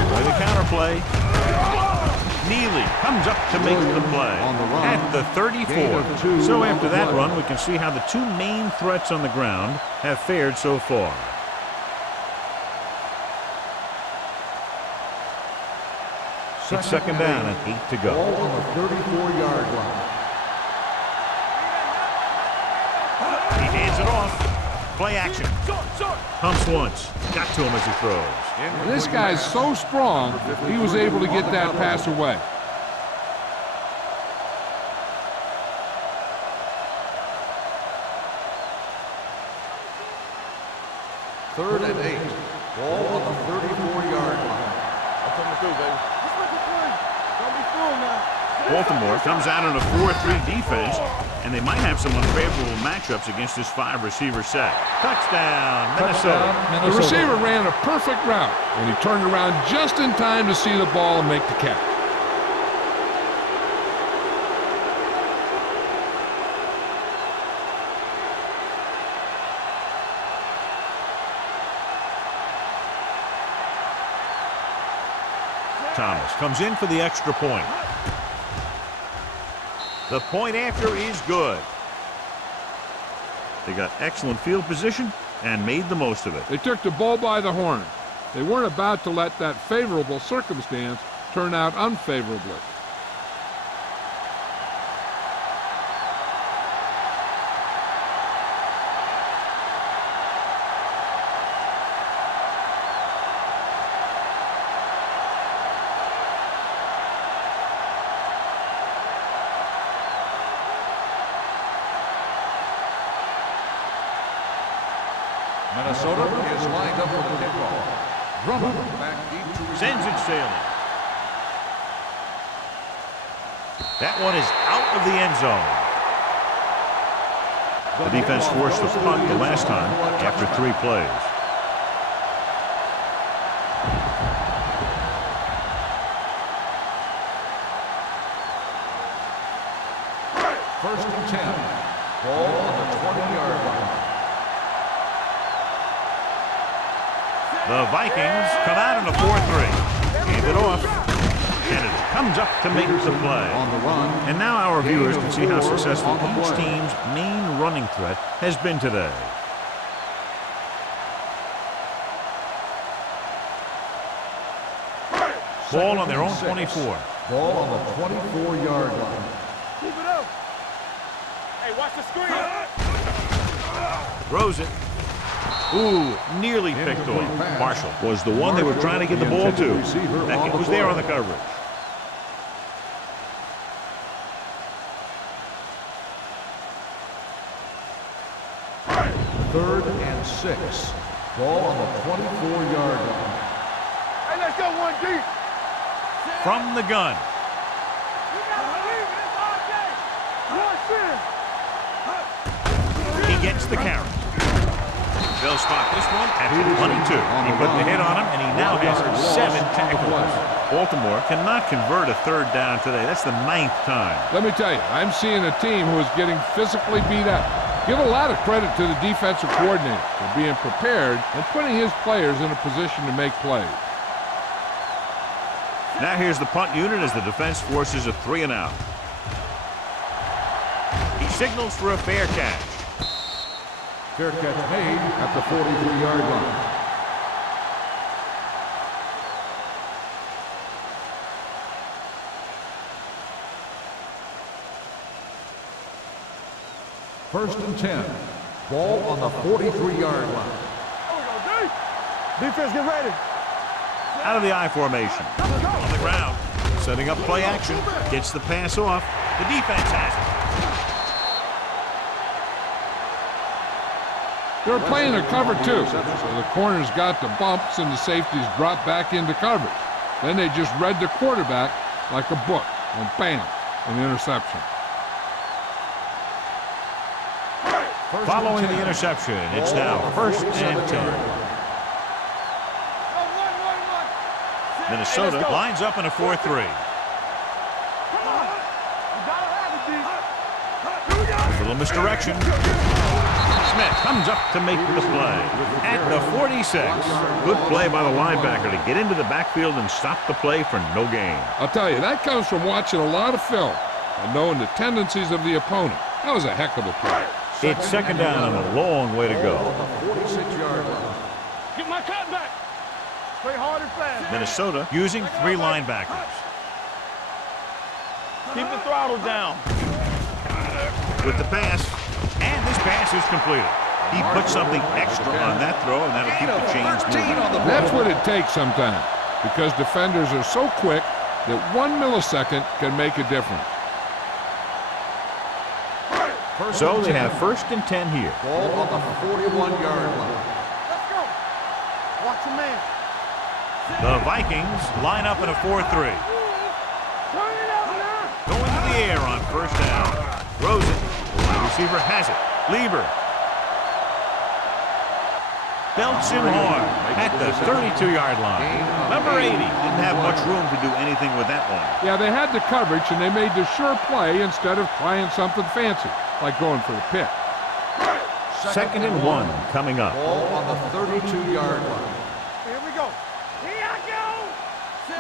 Play the counter play. Neely comes up to make the play at the 34. So after that run, we can see how the 2 main threats on the ground have fared so far. It's second down and 8 to go. Ball on the 34-yard line. He hands it off. Play action. Pumps once. Got to him as he throws. This guy's so strong, he was able to get that pass away. Third and 8. Ball on the 34-yard line. Baltimore comes out in a 4-3 defense, and they might have some unfavorable matchups against this 5-receiver set. Touchdown, Minnesota. The receiver ran a perfect route, and he turned around just in time to see the ball and make the catch. Thomas comes in for the extra point. The point after is good. They got excellent field position and made the most of it. They took the bull by the horn. They weren't about to let that favorable circumstance turn out unfavorably. Minnesota is lined up for the kickoff. Drummond back deep to receive. Sends it sailing. That one is out of the end zone. The defense forced a punt the last time after 3 plays. First and 10. Ball on the 20-yard line. The Vikings come out in a 4-3. Hand it off. Kennedy comes up to make the play. On the run. And now our viewers can see how successful each team's main running threat has been today. Ball on their own 24. Ball on the 24-yard line. Keep it up. Hey, watch the screen. Throws it. Ooh, nearly picked off. Marshall was the one they were trying to get the ball to. Beckett was there on the coverage. Third and 6. Ball on the 24-yard line. Hey, let's go one deep. From the gun. He gets the carry. They'll spot this one at 22. He put the hit on him, and he now has 7 tackles. Baltimore cannot convert a third down today. That's the 9th time. Let me tell you, I'm seeing a team who is getting physically beat up. Give a lot of credit to the defensive coordinator for being prepared and putting his players in a position to make plays. Now here's the punt unit as the defense forces a 3-and-out. He signals for a fair catch. Fair catch made at the 43-yard line. First and 10. Ball on the 43-yard line. Defense, get ready. Out of the I formation. On the ground. Setting up play action. Gets the pass off. The defense has it. They're playing a cover 2, so the corners got the bumps and the safeties dropped back into coverage. Then they just read the quarterback like a book, and bam, an interception. Following the interception, it's now first and 10. Minnesota lines up in a 4-3. Little misdirection. Smith comes up to make the play. At the 46. Good play by the linebacker to get into the backfield and stop the play for no gain. I'll tell you, that comes from watching a lot of film and knowing the tendencies of the opponent. That was a heck of a play. It's second down and a long way to go. 46-yard line. Get my cut back. Play hard and fast. Minnesota using 3 linebackers. Keep the throttle down. With the pass, and this pass is completed. He put something extra on that throw, and that'll keep the chains moving. That's what it takes sometimes, because defenders are so quick that 1 millisecond can make a difference. So they have first and 10 here. Ball on the 41-yard line. Let's go. Watch your man. The Vikings line up in a 4-3. Turn it up now. Going to the air on first down. Throws it. The receiver has it. Lieber. Belts him hard at the 32-yard line. Number 80 didn't have much room to do anything with that one. Yeah, they had the coverage, and they made the sure play instead of trying something fancy, like going for the pick. Second and 1 coming up. Ball on the 32-yard line. Here we go. Here I go.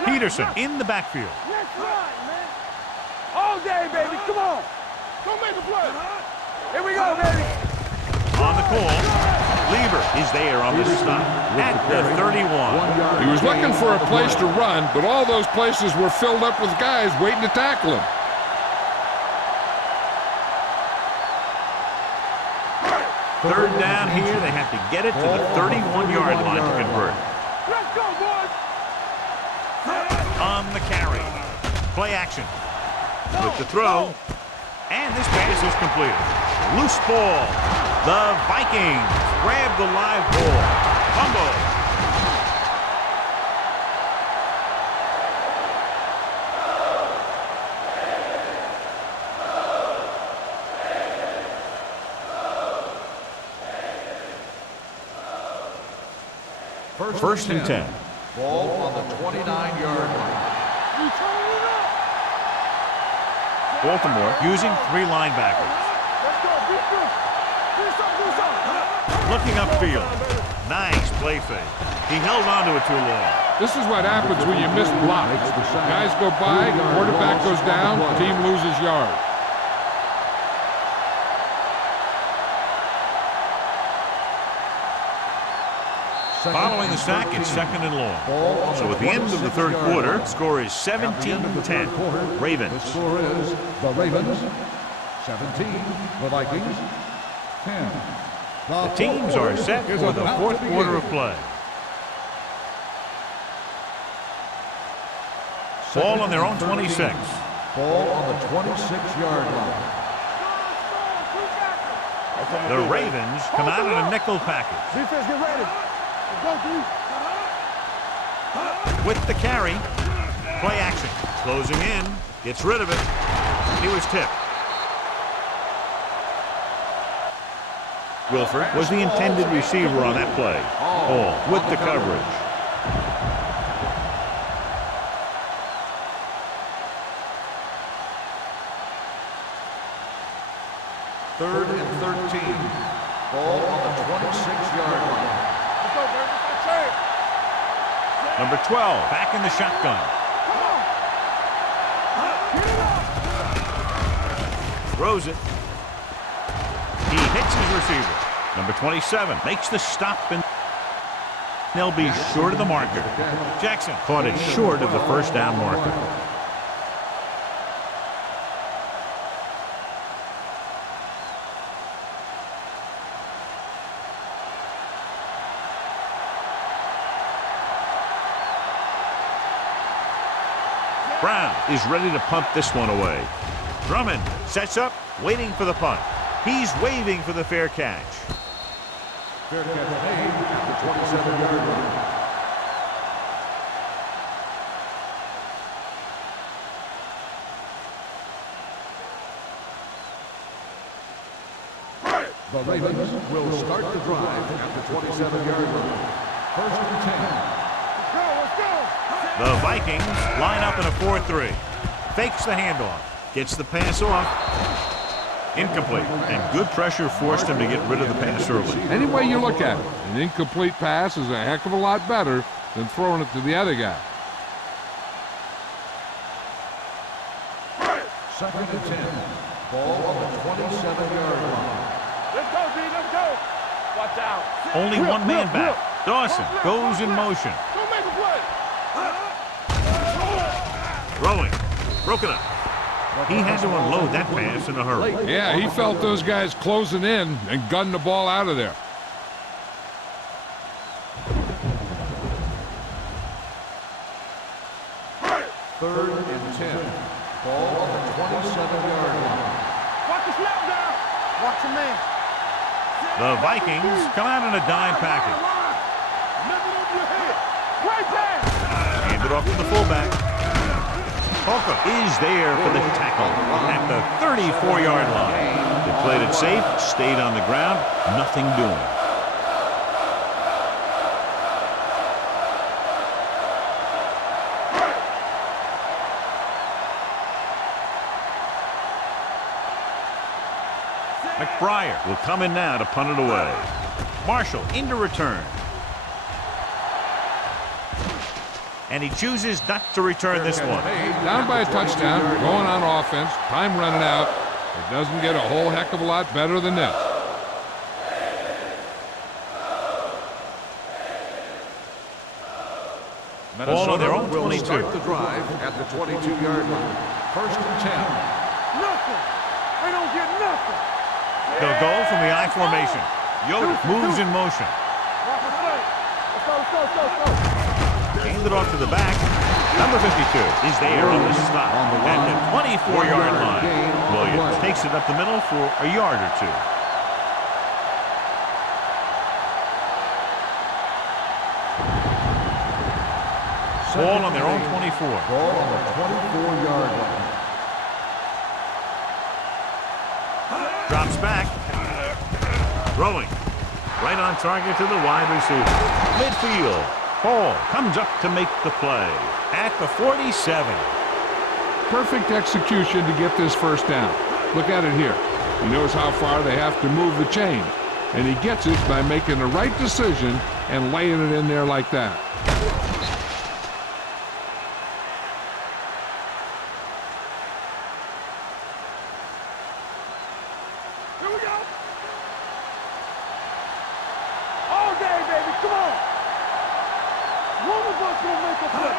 Peterson in the backfield. Let's run, man. All day, baby. Come on. Go make a play. Here we go, baby. On the call. Lieber is there on the stop at the 31. He was looking for a place to run, but all those places were filled up with guys waiting to tackle him. Third down here. They have to get it to the 31-yard line to convert. Let's go, boys. On the carry. Play action. With the throw. And this pass is completed. Loose ball. The Vikings grab the live ball. Fumble. First and 10. Ball on the 29-yard line. Baltimore using 3 linebackers. Let's go. Beat this. Looking upfield. Nice play fake. He held on to it too long. This is what happens when you miss blocks. Guys go by, quarterback goes down, team loses yards. Following the sack, it's second and long. So at the end of the third quarter, score is 17-10. Ravens. The score is the Ravens 17, the Vikings 10. The teams are set for the fourth quarter of play. Ball on their own 26. Ball on the 26-yard line. The Ravens come out in a nickel package. Defense, get ready. Let's go, D. With the carry, play action. Closing in, gets rid of it. He was tipped. Wilford was the intended receiver on that play. Hall with the coverage. Third and 13. Ball on the 26-yard line. Let's go, baby. Let's go. Number 12 back in the shotgun. Throws it. He hits his receiver. Number 27 makes the stop, and they'll be short of the marker. Jackson caught it short of the first down marker. Brown is ready to punt this one away. Drummond sets up, waiting for the punt. He's waving for the fair catch. Fair catch made at the 27-yard line. The Ravens will start the drive at the 27-yard line. First and 10. Let's go, let's go. The Vikings line up in a 4-3. Fakes the handoff. Gets the pass off. Incomplete. And good pressure forced him to get rid of the pass early. Any way you look at it, an incomplete pass is a heck of a lot better than throwing it to the other guy. Second and 10. Ball on the 27-yard line. Let's go, D. Let's go. Watch out. Only one man back. Dawson goes in motion. Don't make a play. Throwing. Broken up. He had to unload that pass in a hurry. Yeah, he felt those guys closing in and gunned the ball out of there. Third and 10. Ball on the 27-yard line. Watch the snap down. Watch your man. The Vikings come out in a dime package. Lift it over your head. Great pass. Hand it off to the fullback. Holcomb is there for the tackle at the 34-yard line. They played it safe, stayed on the ground, nothing doing. McBriar will come in now to punt it away. Marshall into return. And he chooses not to return this one. Down by a touchdown, going on offense, time running out. It doesn't get a whole heck of a lot better than this. Ball on their own 22. Start the drive at the 22-yard line. First and 10. Nothing. They don't get nothing. They'll go from the I formation. Yoder moves in motion. Watch the play. Let's go, let's go, let's go, let's go. Hand it off to the back. Number 52 is there on the stop at the 24-yard line. Williams takes it up the middle for a yard or two. Ball on their own 24. Ball on the 24-yard line. Drops back. Throwing. Right on target to the wide receiver. Midfield. Hall comes up to make the play at the 47. Perfect execution to get this first down. Look at it here. He knows how far they have to move the chain, and he gets it by making the right decision and laying it in there like that. Here we go. All day, baby. Come on. One of us gonna make a play.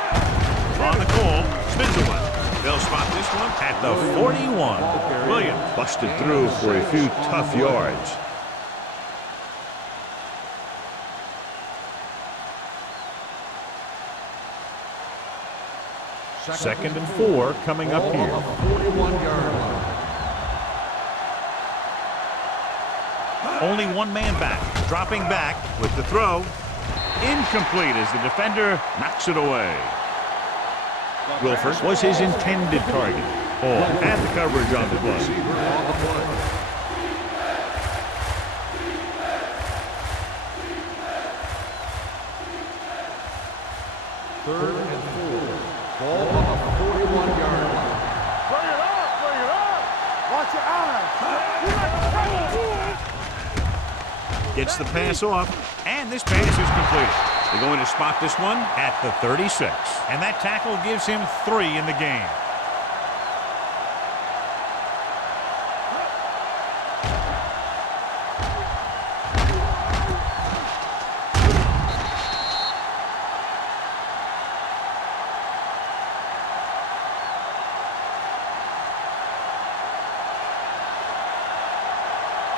On the call, Smitherman. They'll spot this one at the 41. Williams busted through for a few tough yards. Second and 4 coming up here. 41-yard line. Only one man back. Dropping back with the throw. Incomplete as the defender knocks it away. Wilford was his intended target. Hall had the coverage on the play. Receiver on the play. Third and 4. Ball on the 41-yard line. Bring it up. Bring it up. Watch your eyes. Gets the pass off, and this pass is completed. They're going to spot this one at the 36. And that tackle gives him 3 in the game.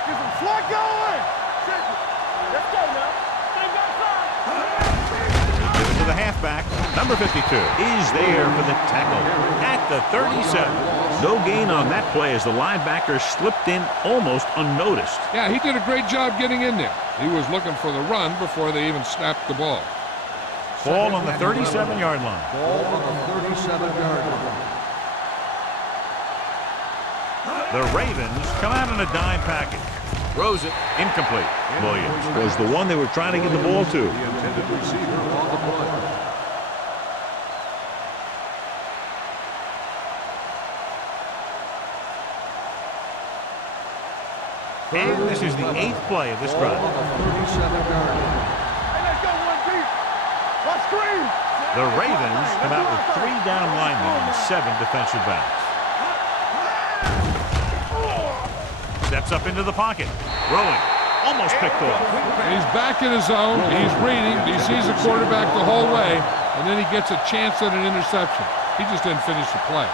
Get some slot going. Let's go now. Stay back side. Give it to the halfback. Number 52 is there for the tackle at the 37. No gain on that play as the linebacker slipped in almost unnoticed. Yeah, he did a great job getting in there. He was looking for the run before they even snapped the ball. Ball on the 37-yard line. Ball on the 37-yard line. The Ravens come out in a dime package. Throws it. Incomplete. Williams was the one they were trying to get the ball to. The intended receiver on the play. And this is the 8th play of this drive. Ball on the 37-yard line. Hey, let's go one deep. Watch screen. The Ravens come out with 3 down linemen and 7 defensive backs. Steps up into the pocket. Throwing. Almost picked off. He's back in his zone. He's reading. He sees the quarterback the whole way, and then he gets a chance at an interception. He just didn't finish the play.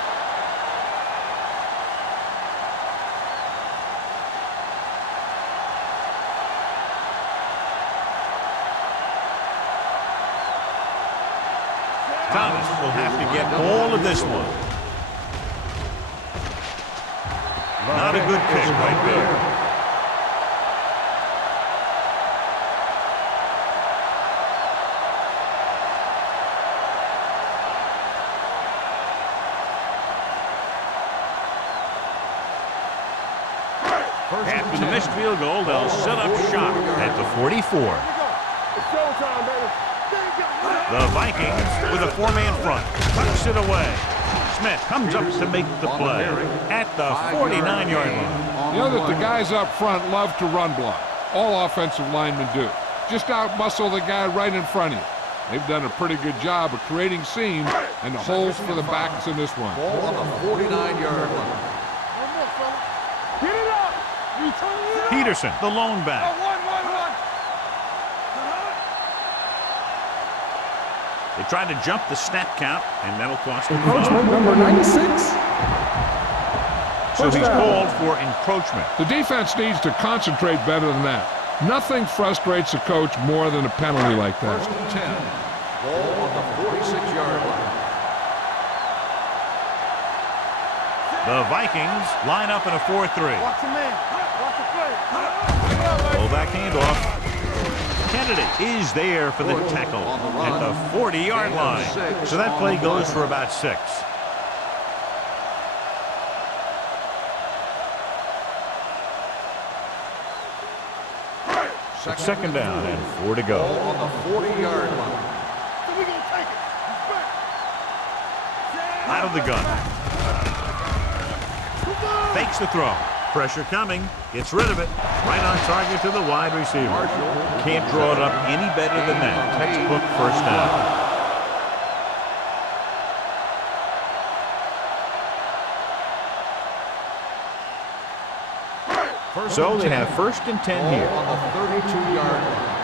Thomas will have to get all of this one. Not a good kick right there. After the missed field goal, they'll set up shop at the 44. It's showtime, baby. The Vikings with a 4-man front. Tucks it away. Smith comes up to make the play at the 49-yard line. You know that the guys up front love to run block. All offensive linemen do. Just out-muscle the guy right in front of you. They've done a pretty good job of creating seams and holes for the backs in this one. Ball on the 49-yard line. One more, fella. Get it up. You turn it up. Peterson, the lone back. One. They tried to jump the snap count, and that'll cost them Encroachment 5. number 96. So he's First down. called for encroachment. The defense needs to concentrate better than that. Nothing frustrates a coach more than a penalty like that. First and 10. Ball on the 46-yard line. The Vikings line up in a 4-3. Watch your man. Watch the play. Pull back handoff. Kennedy is there for the tackle at the 40-yard line. So that play goes for about 6. Second down and 4 to go. Ball on the 40-yard line. So we gonna take it. He's back. Out of the gun. Fakes the throw. Pressure coming. Gets rid of it. Right on target to the wide receiver. Can't draw it up any better than that. Textbook first down. So they have 1st and 10 here. On the 32-yard line.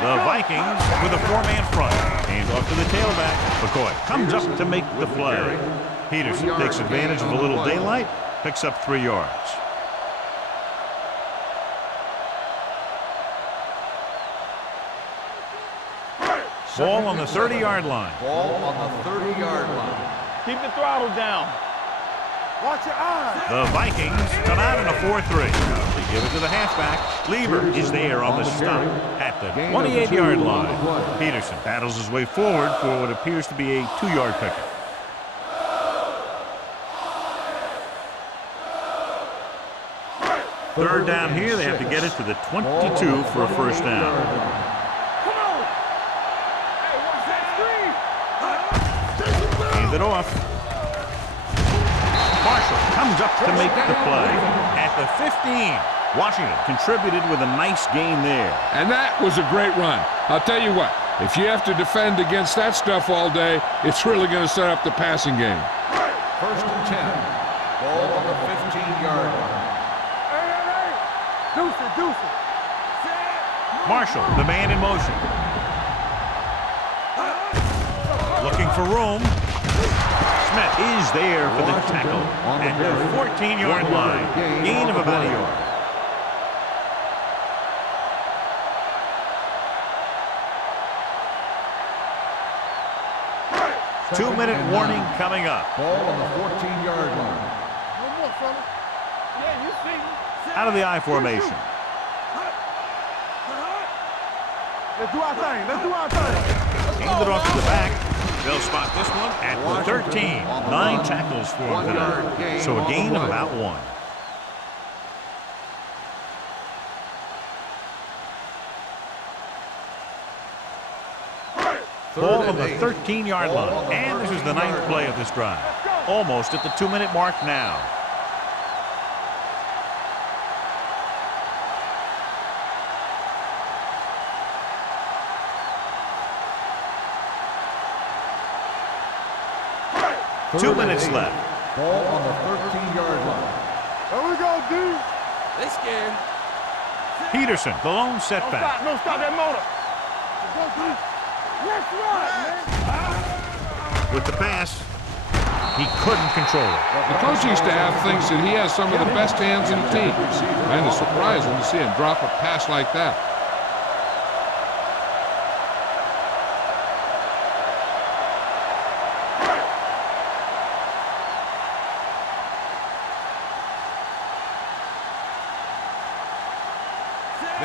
The Vikings with a 4-man front. Hands off to the tailback. McCoy comes up to make the play. Peterson takes advantage of a little daylight. Picks up 3 yards. Ball on the 30-yard line. Ball on the 30-yard line. Keep the throttle down. Watch your eyes. The Vikings come out in a 4-3. They give it to the halfback. Lieber is there on the stop at the 28-yard line. Peterson battles his way forward for what appears to be a 2-yard pickup. Third down here. They have to get it to the 22 for a first down. Come on. Hey, watch that screen. Hand it off. Marshall comes up to make the play at the 15. Washington contributed with a nice gain there. And that was a great run. I'll tell you what, if you have to defend against that stuff all day, it's really going to set up the passing game. 1st and 10. Ball on the 15-yard line. Hey. Deuce it. Marshall, the man in motion. Looking for room. Smith is there for the tackle at the 14-yard line. Gain of about a yard. Two-minute warning coming up. Ball on the 14-yard line. One more, fella. Yeah, you see. Out of the I formation. Let's do our thing. Hand it off to the back. They'll spot this one at the 13. 9 tackles for him tonight. So a gain of about 1. Ball on the 13-yard line. And this is the 9th play of this drive. Almost at the 2-minute mark now. Two minutes left. Ball on the 13-yard line. There we go, D. They scared. Peterson, the lone setback. Don't stop that motor. Let's run, man. With the pass, he couldn't control it. The coaching staff thinks that he has some of the best hands in the team. And it's surprising to see him drop a pass like that.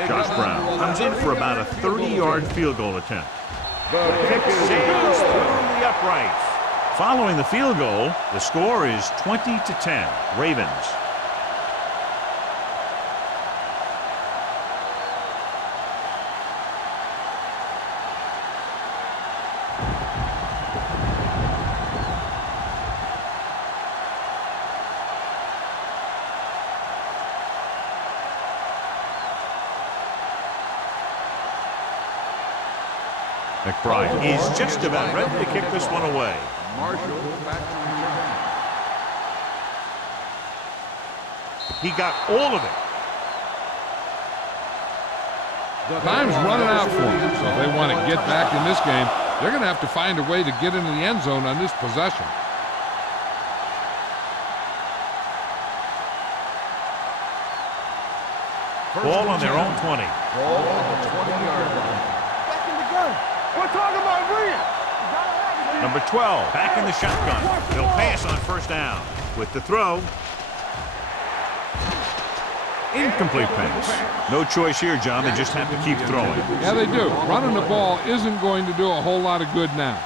Josh Brown comes in for about a 30-yard field goal attempt. The kick sails through the uprights. Following the field goal, the score is 20-10, Ravens. McBride is just about ready to kick this one away. Marshall back to return. He got all of it. Time's running out for them, so if they want to get back in this game, they're going to have to find a way to get into the end zone on this possession. Ball on their own 20. Ball on the 20-yard line. Back in the gun. We're talking about Williams. Number 12, back in the shotgun. He'll pass on first down. With the throw. Incomplete pass. No choice here, John. They just have to keep throwing. Yeah, they do. Running the ball isn't going to do a whole lot of good now.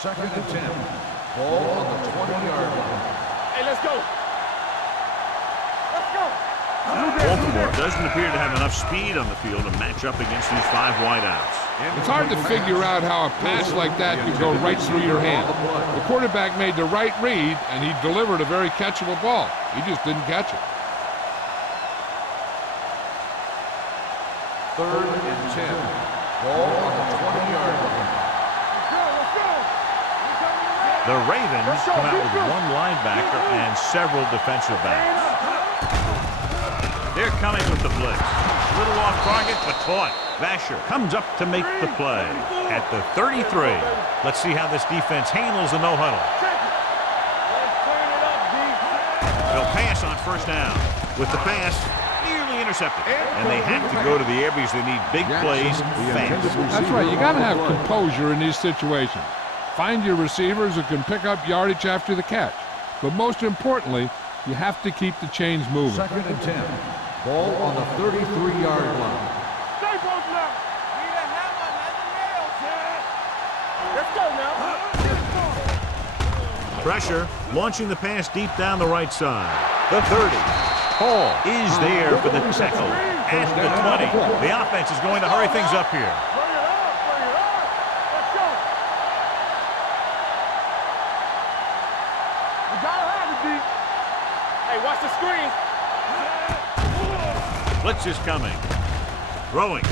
Second and 10. Ball on the 20-yard line. Hey, let's go. Let's go. Baltimore doesn't appear to have enough speed on the field to match up against these 5 wideouts. It's hard to figure out how a pass like that could go right through your hand. The quarterback made the right read, and he delivered a very catchable ball. He just didn't catch it. 3rd and 10. Ball on the 20-yard line. The Ravens come out with one linebacker and several defensive backs. They're coming with the blitz. A little off target, but caught. Vasher comes up to make the play at the 33. Let's see how this defense handles the no-huddle. They'll pass on 1st down. With the pass, nearly intercepted. And they have to go to the air because they need big plays fast. That's right. You got to have composure in these situations. Find your receivers who can pick up yardage after the catch. But most importantly, you have to keep the chains moving. 2nd and 10. Ball on the 33-yard line. Let's go now. Pressure, launching the pass deep down the right side. The 30. Hall is there for the tackle at the 20. The offense is going to hurry things up here. Bring it up, bring it up. Let's go. We gotta have it, D. Hey, watch the screen. Blitz is coming. Throwing.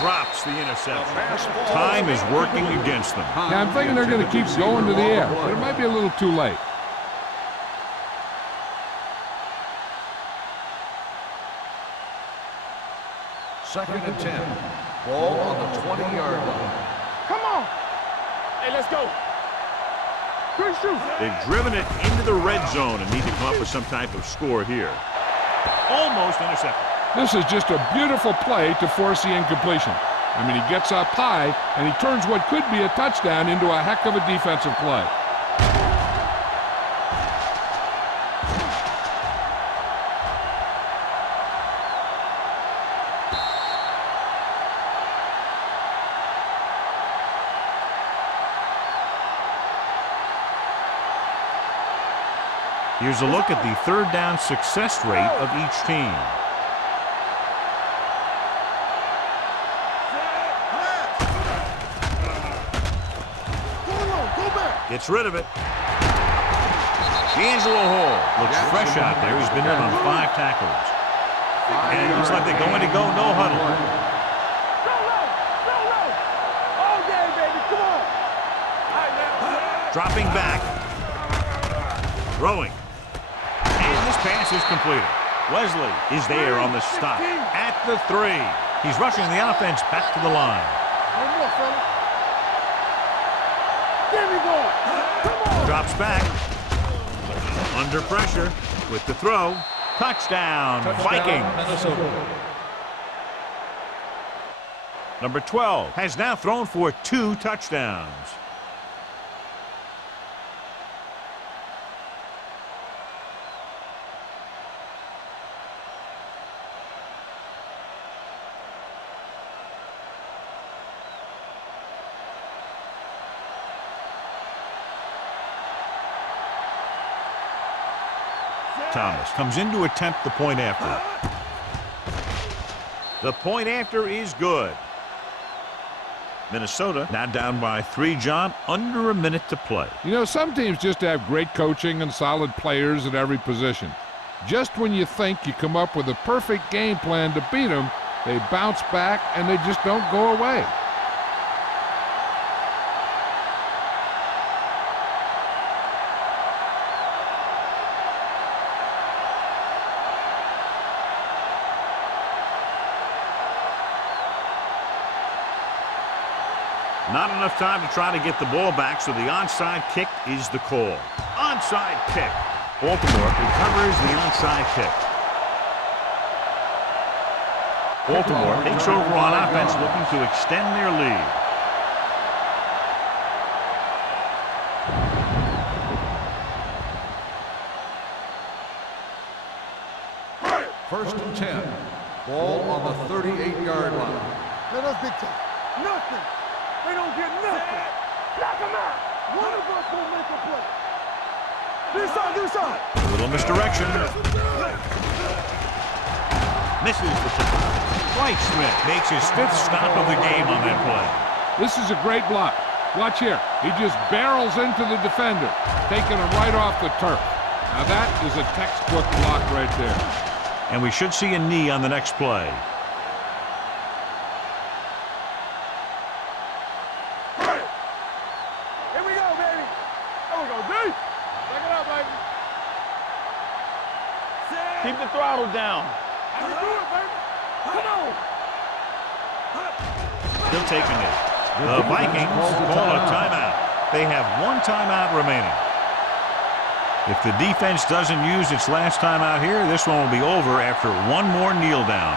Drops the interception. Time is working against them. Yeah, I'm thinking they're going to keep going to the air, but it might be a little too late. Second and 10. Ball on the 20-yard line. Come on. Hey, let's go. Good shoot. They've driven it into the red zone and need to come up with some type of score here. Almost intercepted. This is just a beautiful play to force the incompletion. I mean, he gets up high, and he turns what could be a touchdown into a heck of a defensive play. Here's a look at the 3rd down success rate of each team. Gets rid of it. D'Angelo Hall looks fresh out there. He's been in on 5 tackles. And it looks like they're going to go no huddle. Go low. Go low. All day, baby. Come on. All right, now. Dropping back. Throwing. And this pass is completed. Wesley is there on the stop at the 3. He's rushing the offense back to the line. One more, fella. There we go. Come on. Drops back. Under pressure with the throw. Touchdown, Vikings. Minnesota. Number 12 has now thrown for 2 touchdowns. Thomas comes in to attempt the point after. The point after is good. Minnesota now down by 3, John, under a minute to play. You know, some teams just have great coaching and solid players at every position. Just when you think you come up with a perfect game plan to beat them, they bounce back and they just don't go away. Not enough time to try to get the ball back, so the onside kick is the call. Onside kick. Baltimore recovers the onside kick. Baltimore takes over on offense, looking to extend their lead. First and 10. Ball on the 38-yard line. Let us big time. Nothing. They don't get nothing. Knock them out. One of us will make a play. This side, this side. A little misdirection. Misses the tackle. Dwight Smith makes his 5th stop of the game on that play. This is a great block. Watch here. He just barrels into the defender, taking him right off the turf. Now that is a textbook block right there. And we should see a knee on the next play. Here we go, baby. There we go, D. Take it up, baby. Keep the throttle down. I can do it, baby. Come on. He'll take a knee. The Vikings call a timeout. They have 1 timeout remaining. If the defense doesn't use its last timeout here, this one will be over after 1 more kneel down.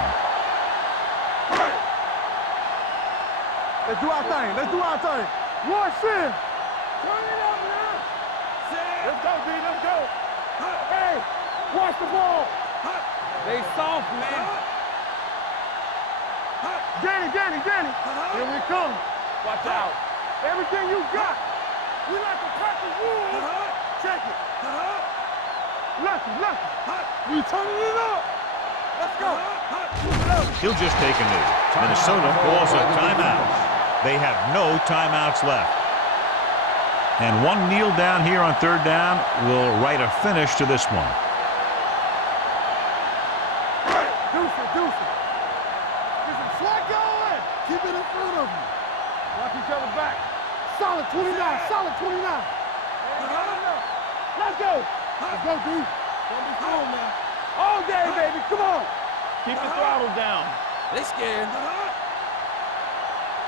Let's do our thing. Let's do our thing. One sin. Turn it up now. Let's go, D. Let's go. Hey, watch the ball. They soft, man. Danny. Here we come. Watch out. Everything you got. We like to crack the wood. Check it. Lucky. We turning it up. Let's go. He'll just take a knee. Minnesota calls a timeout. They have no timeouts left. And 1 kneel down here on 3rd down will write a finish to this one. Deuce. Get some slack going. Keep it in front of you. Watch each other back. Solid 29. Let's go. Let's go, D. Don't be slow, man. All day, baby. Come on. Keep the throttle down. They scared.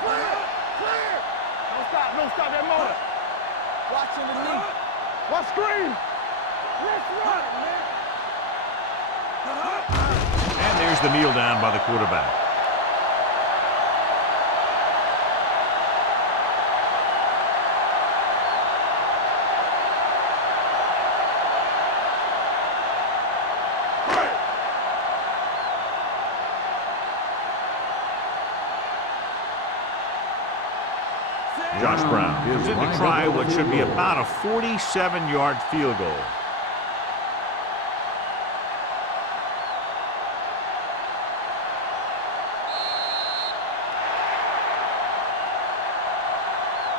Clear. Don't stop that motor. Watch underneath. Watch screen. Let's run, man. And there's the kneel down by the quarterback. Josh Brown comes in to try what should be about a 47-yard field goal.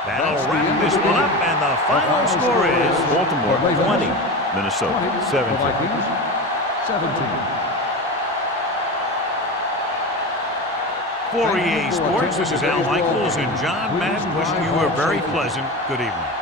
That'll wrap this one up, and the final score is Baltimore 20, Minnesota 17. 17. For EA Sports, this is Al Michaels and John Madden wishing you a very pleasant good evening.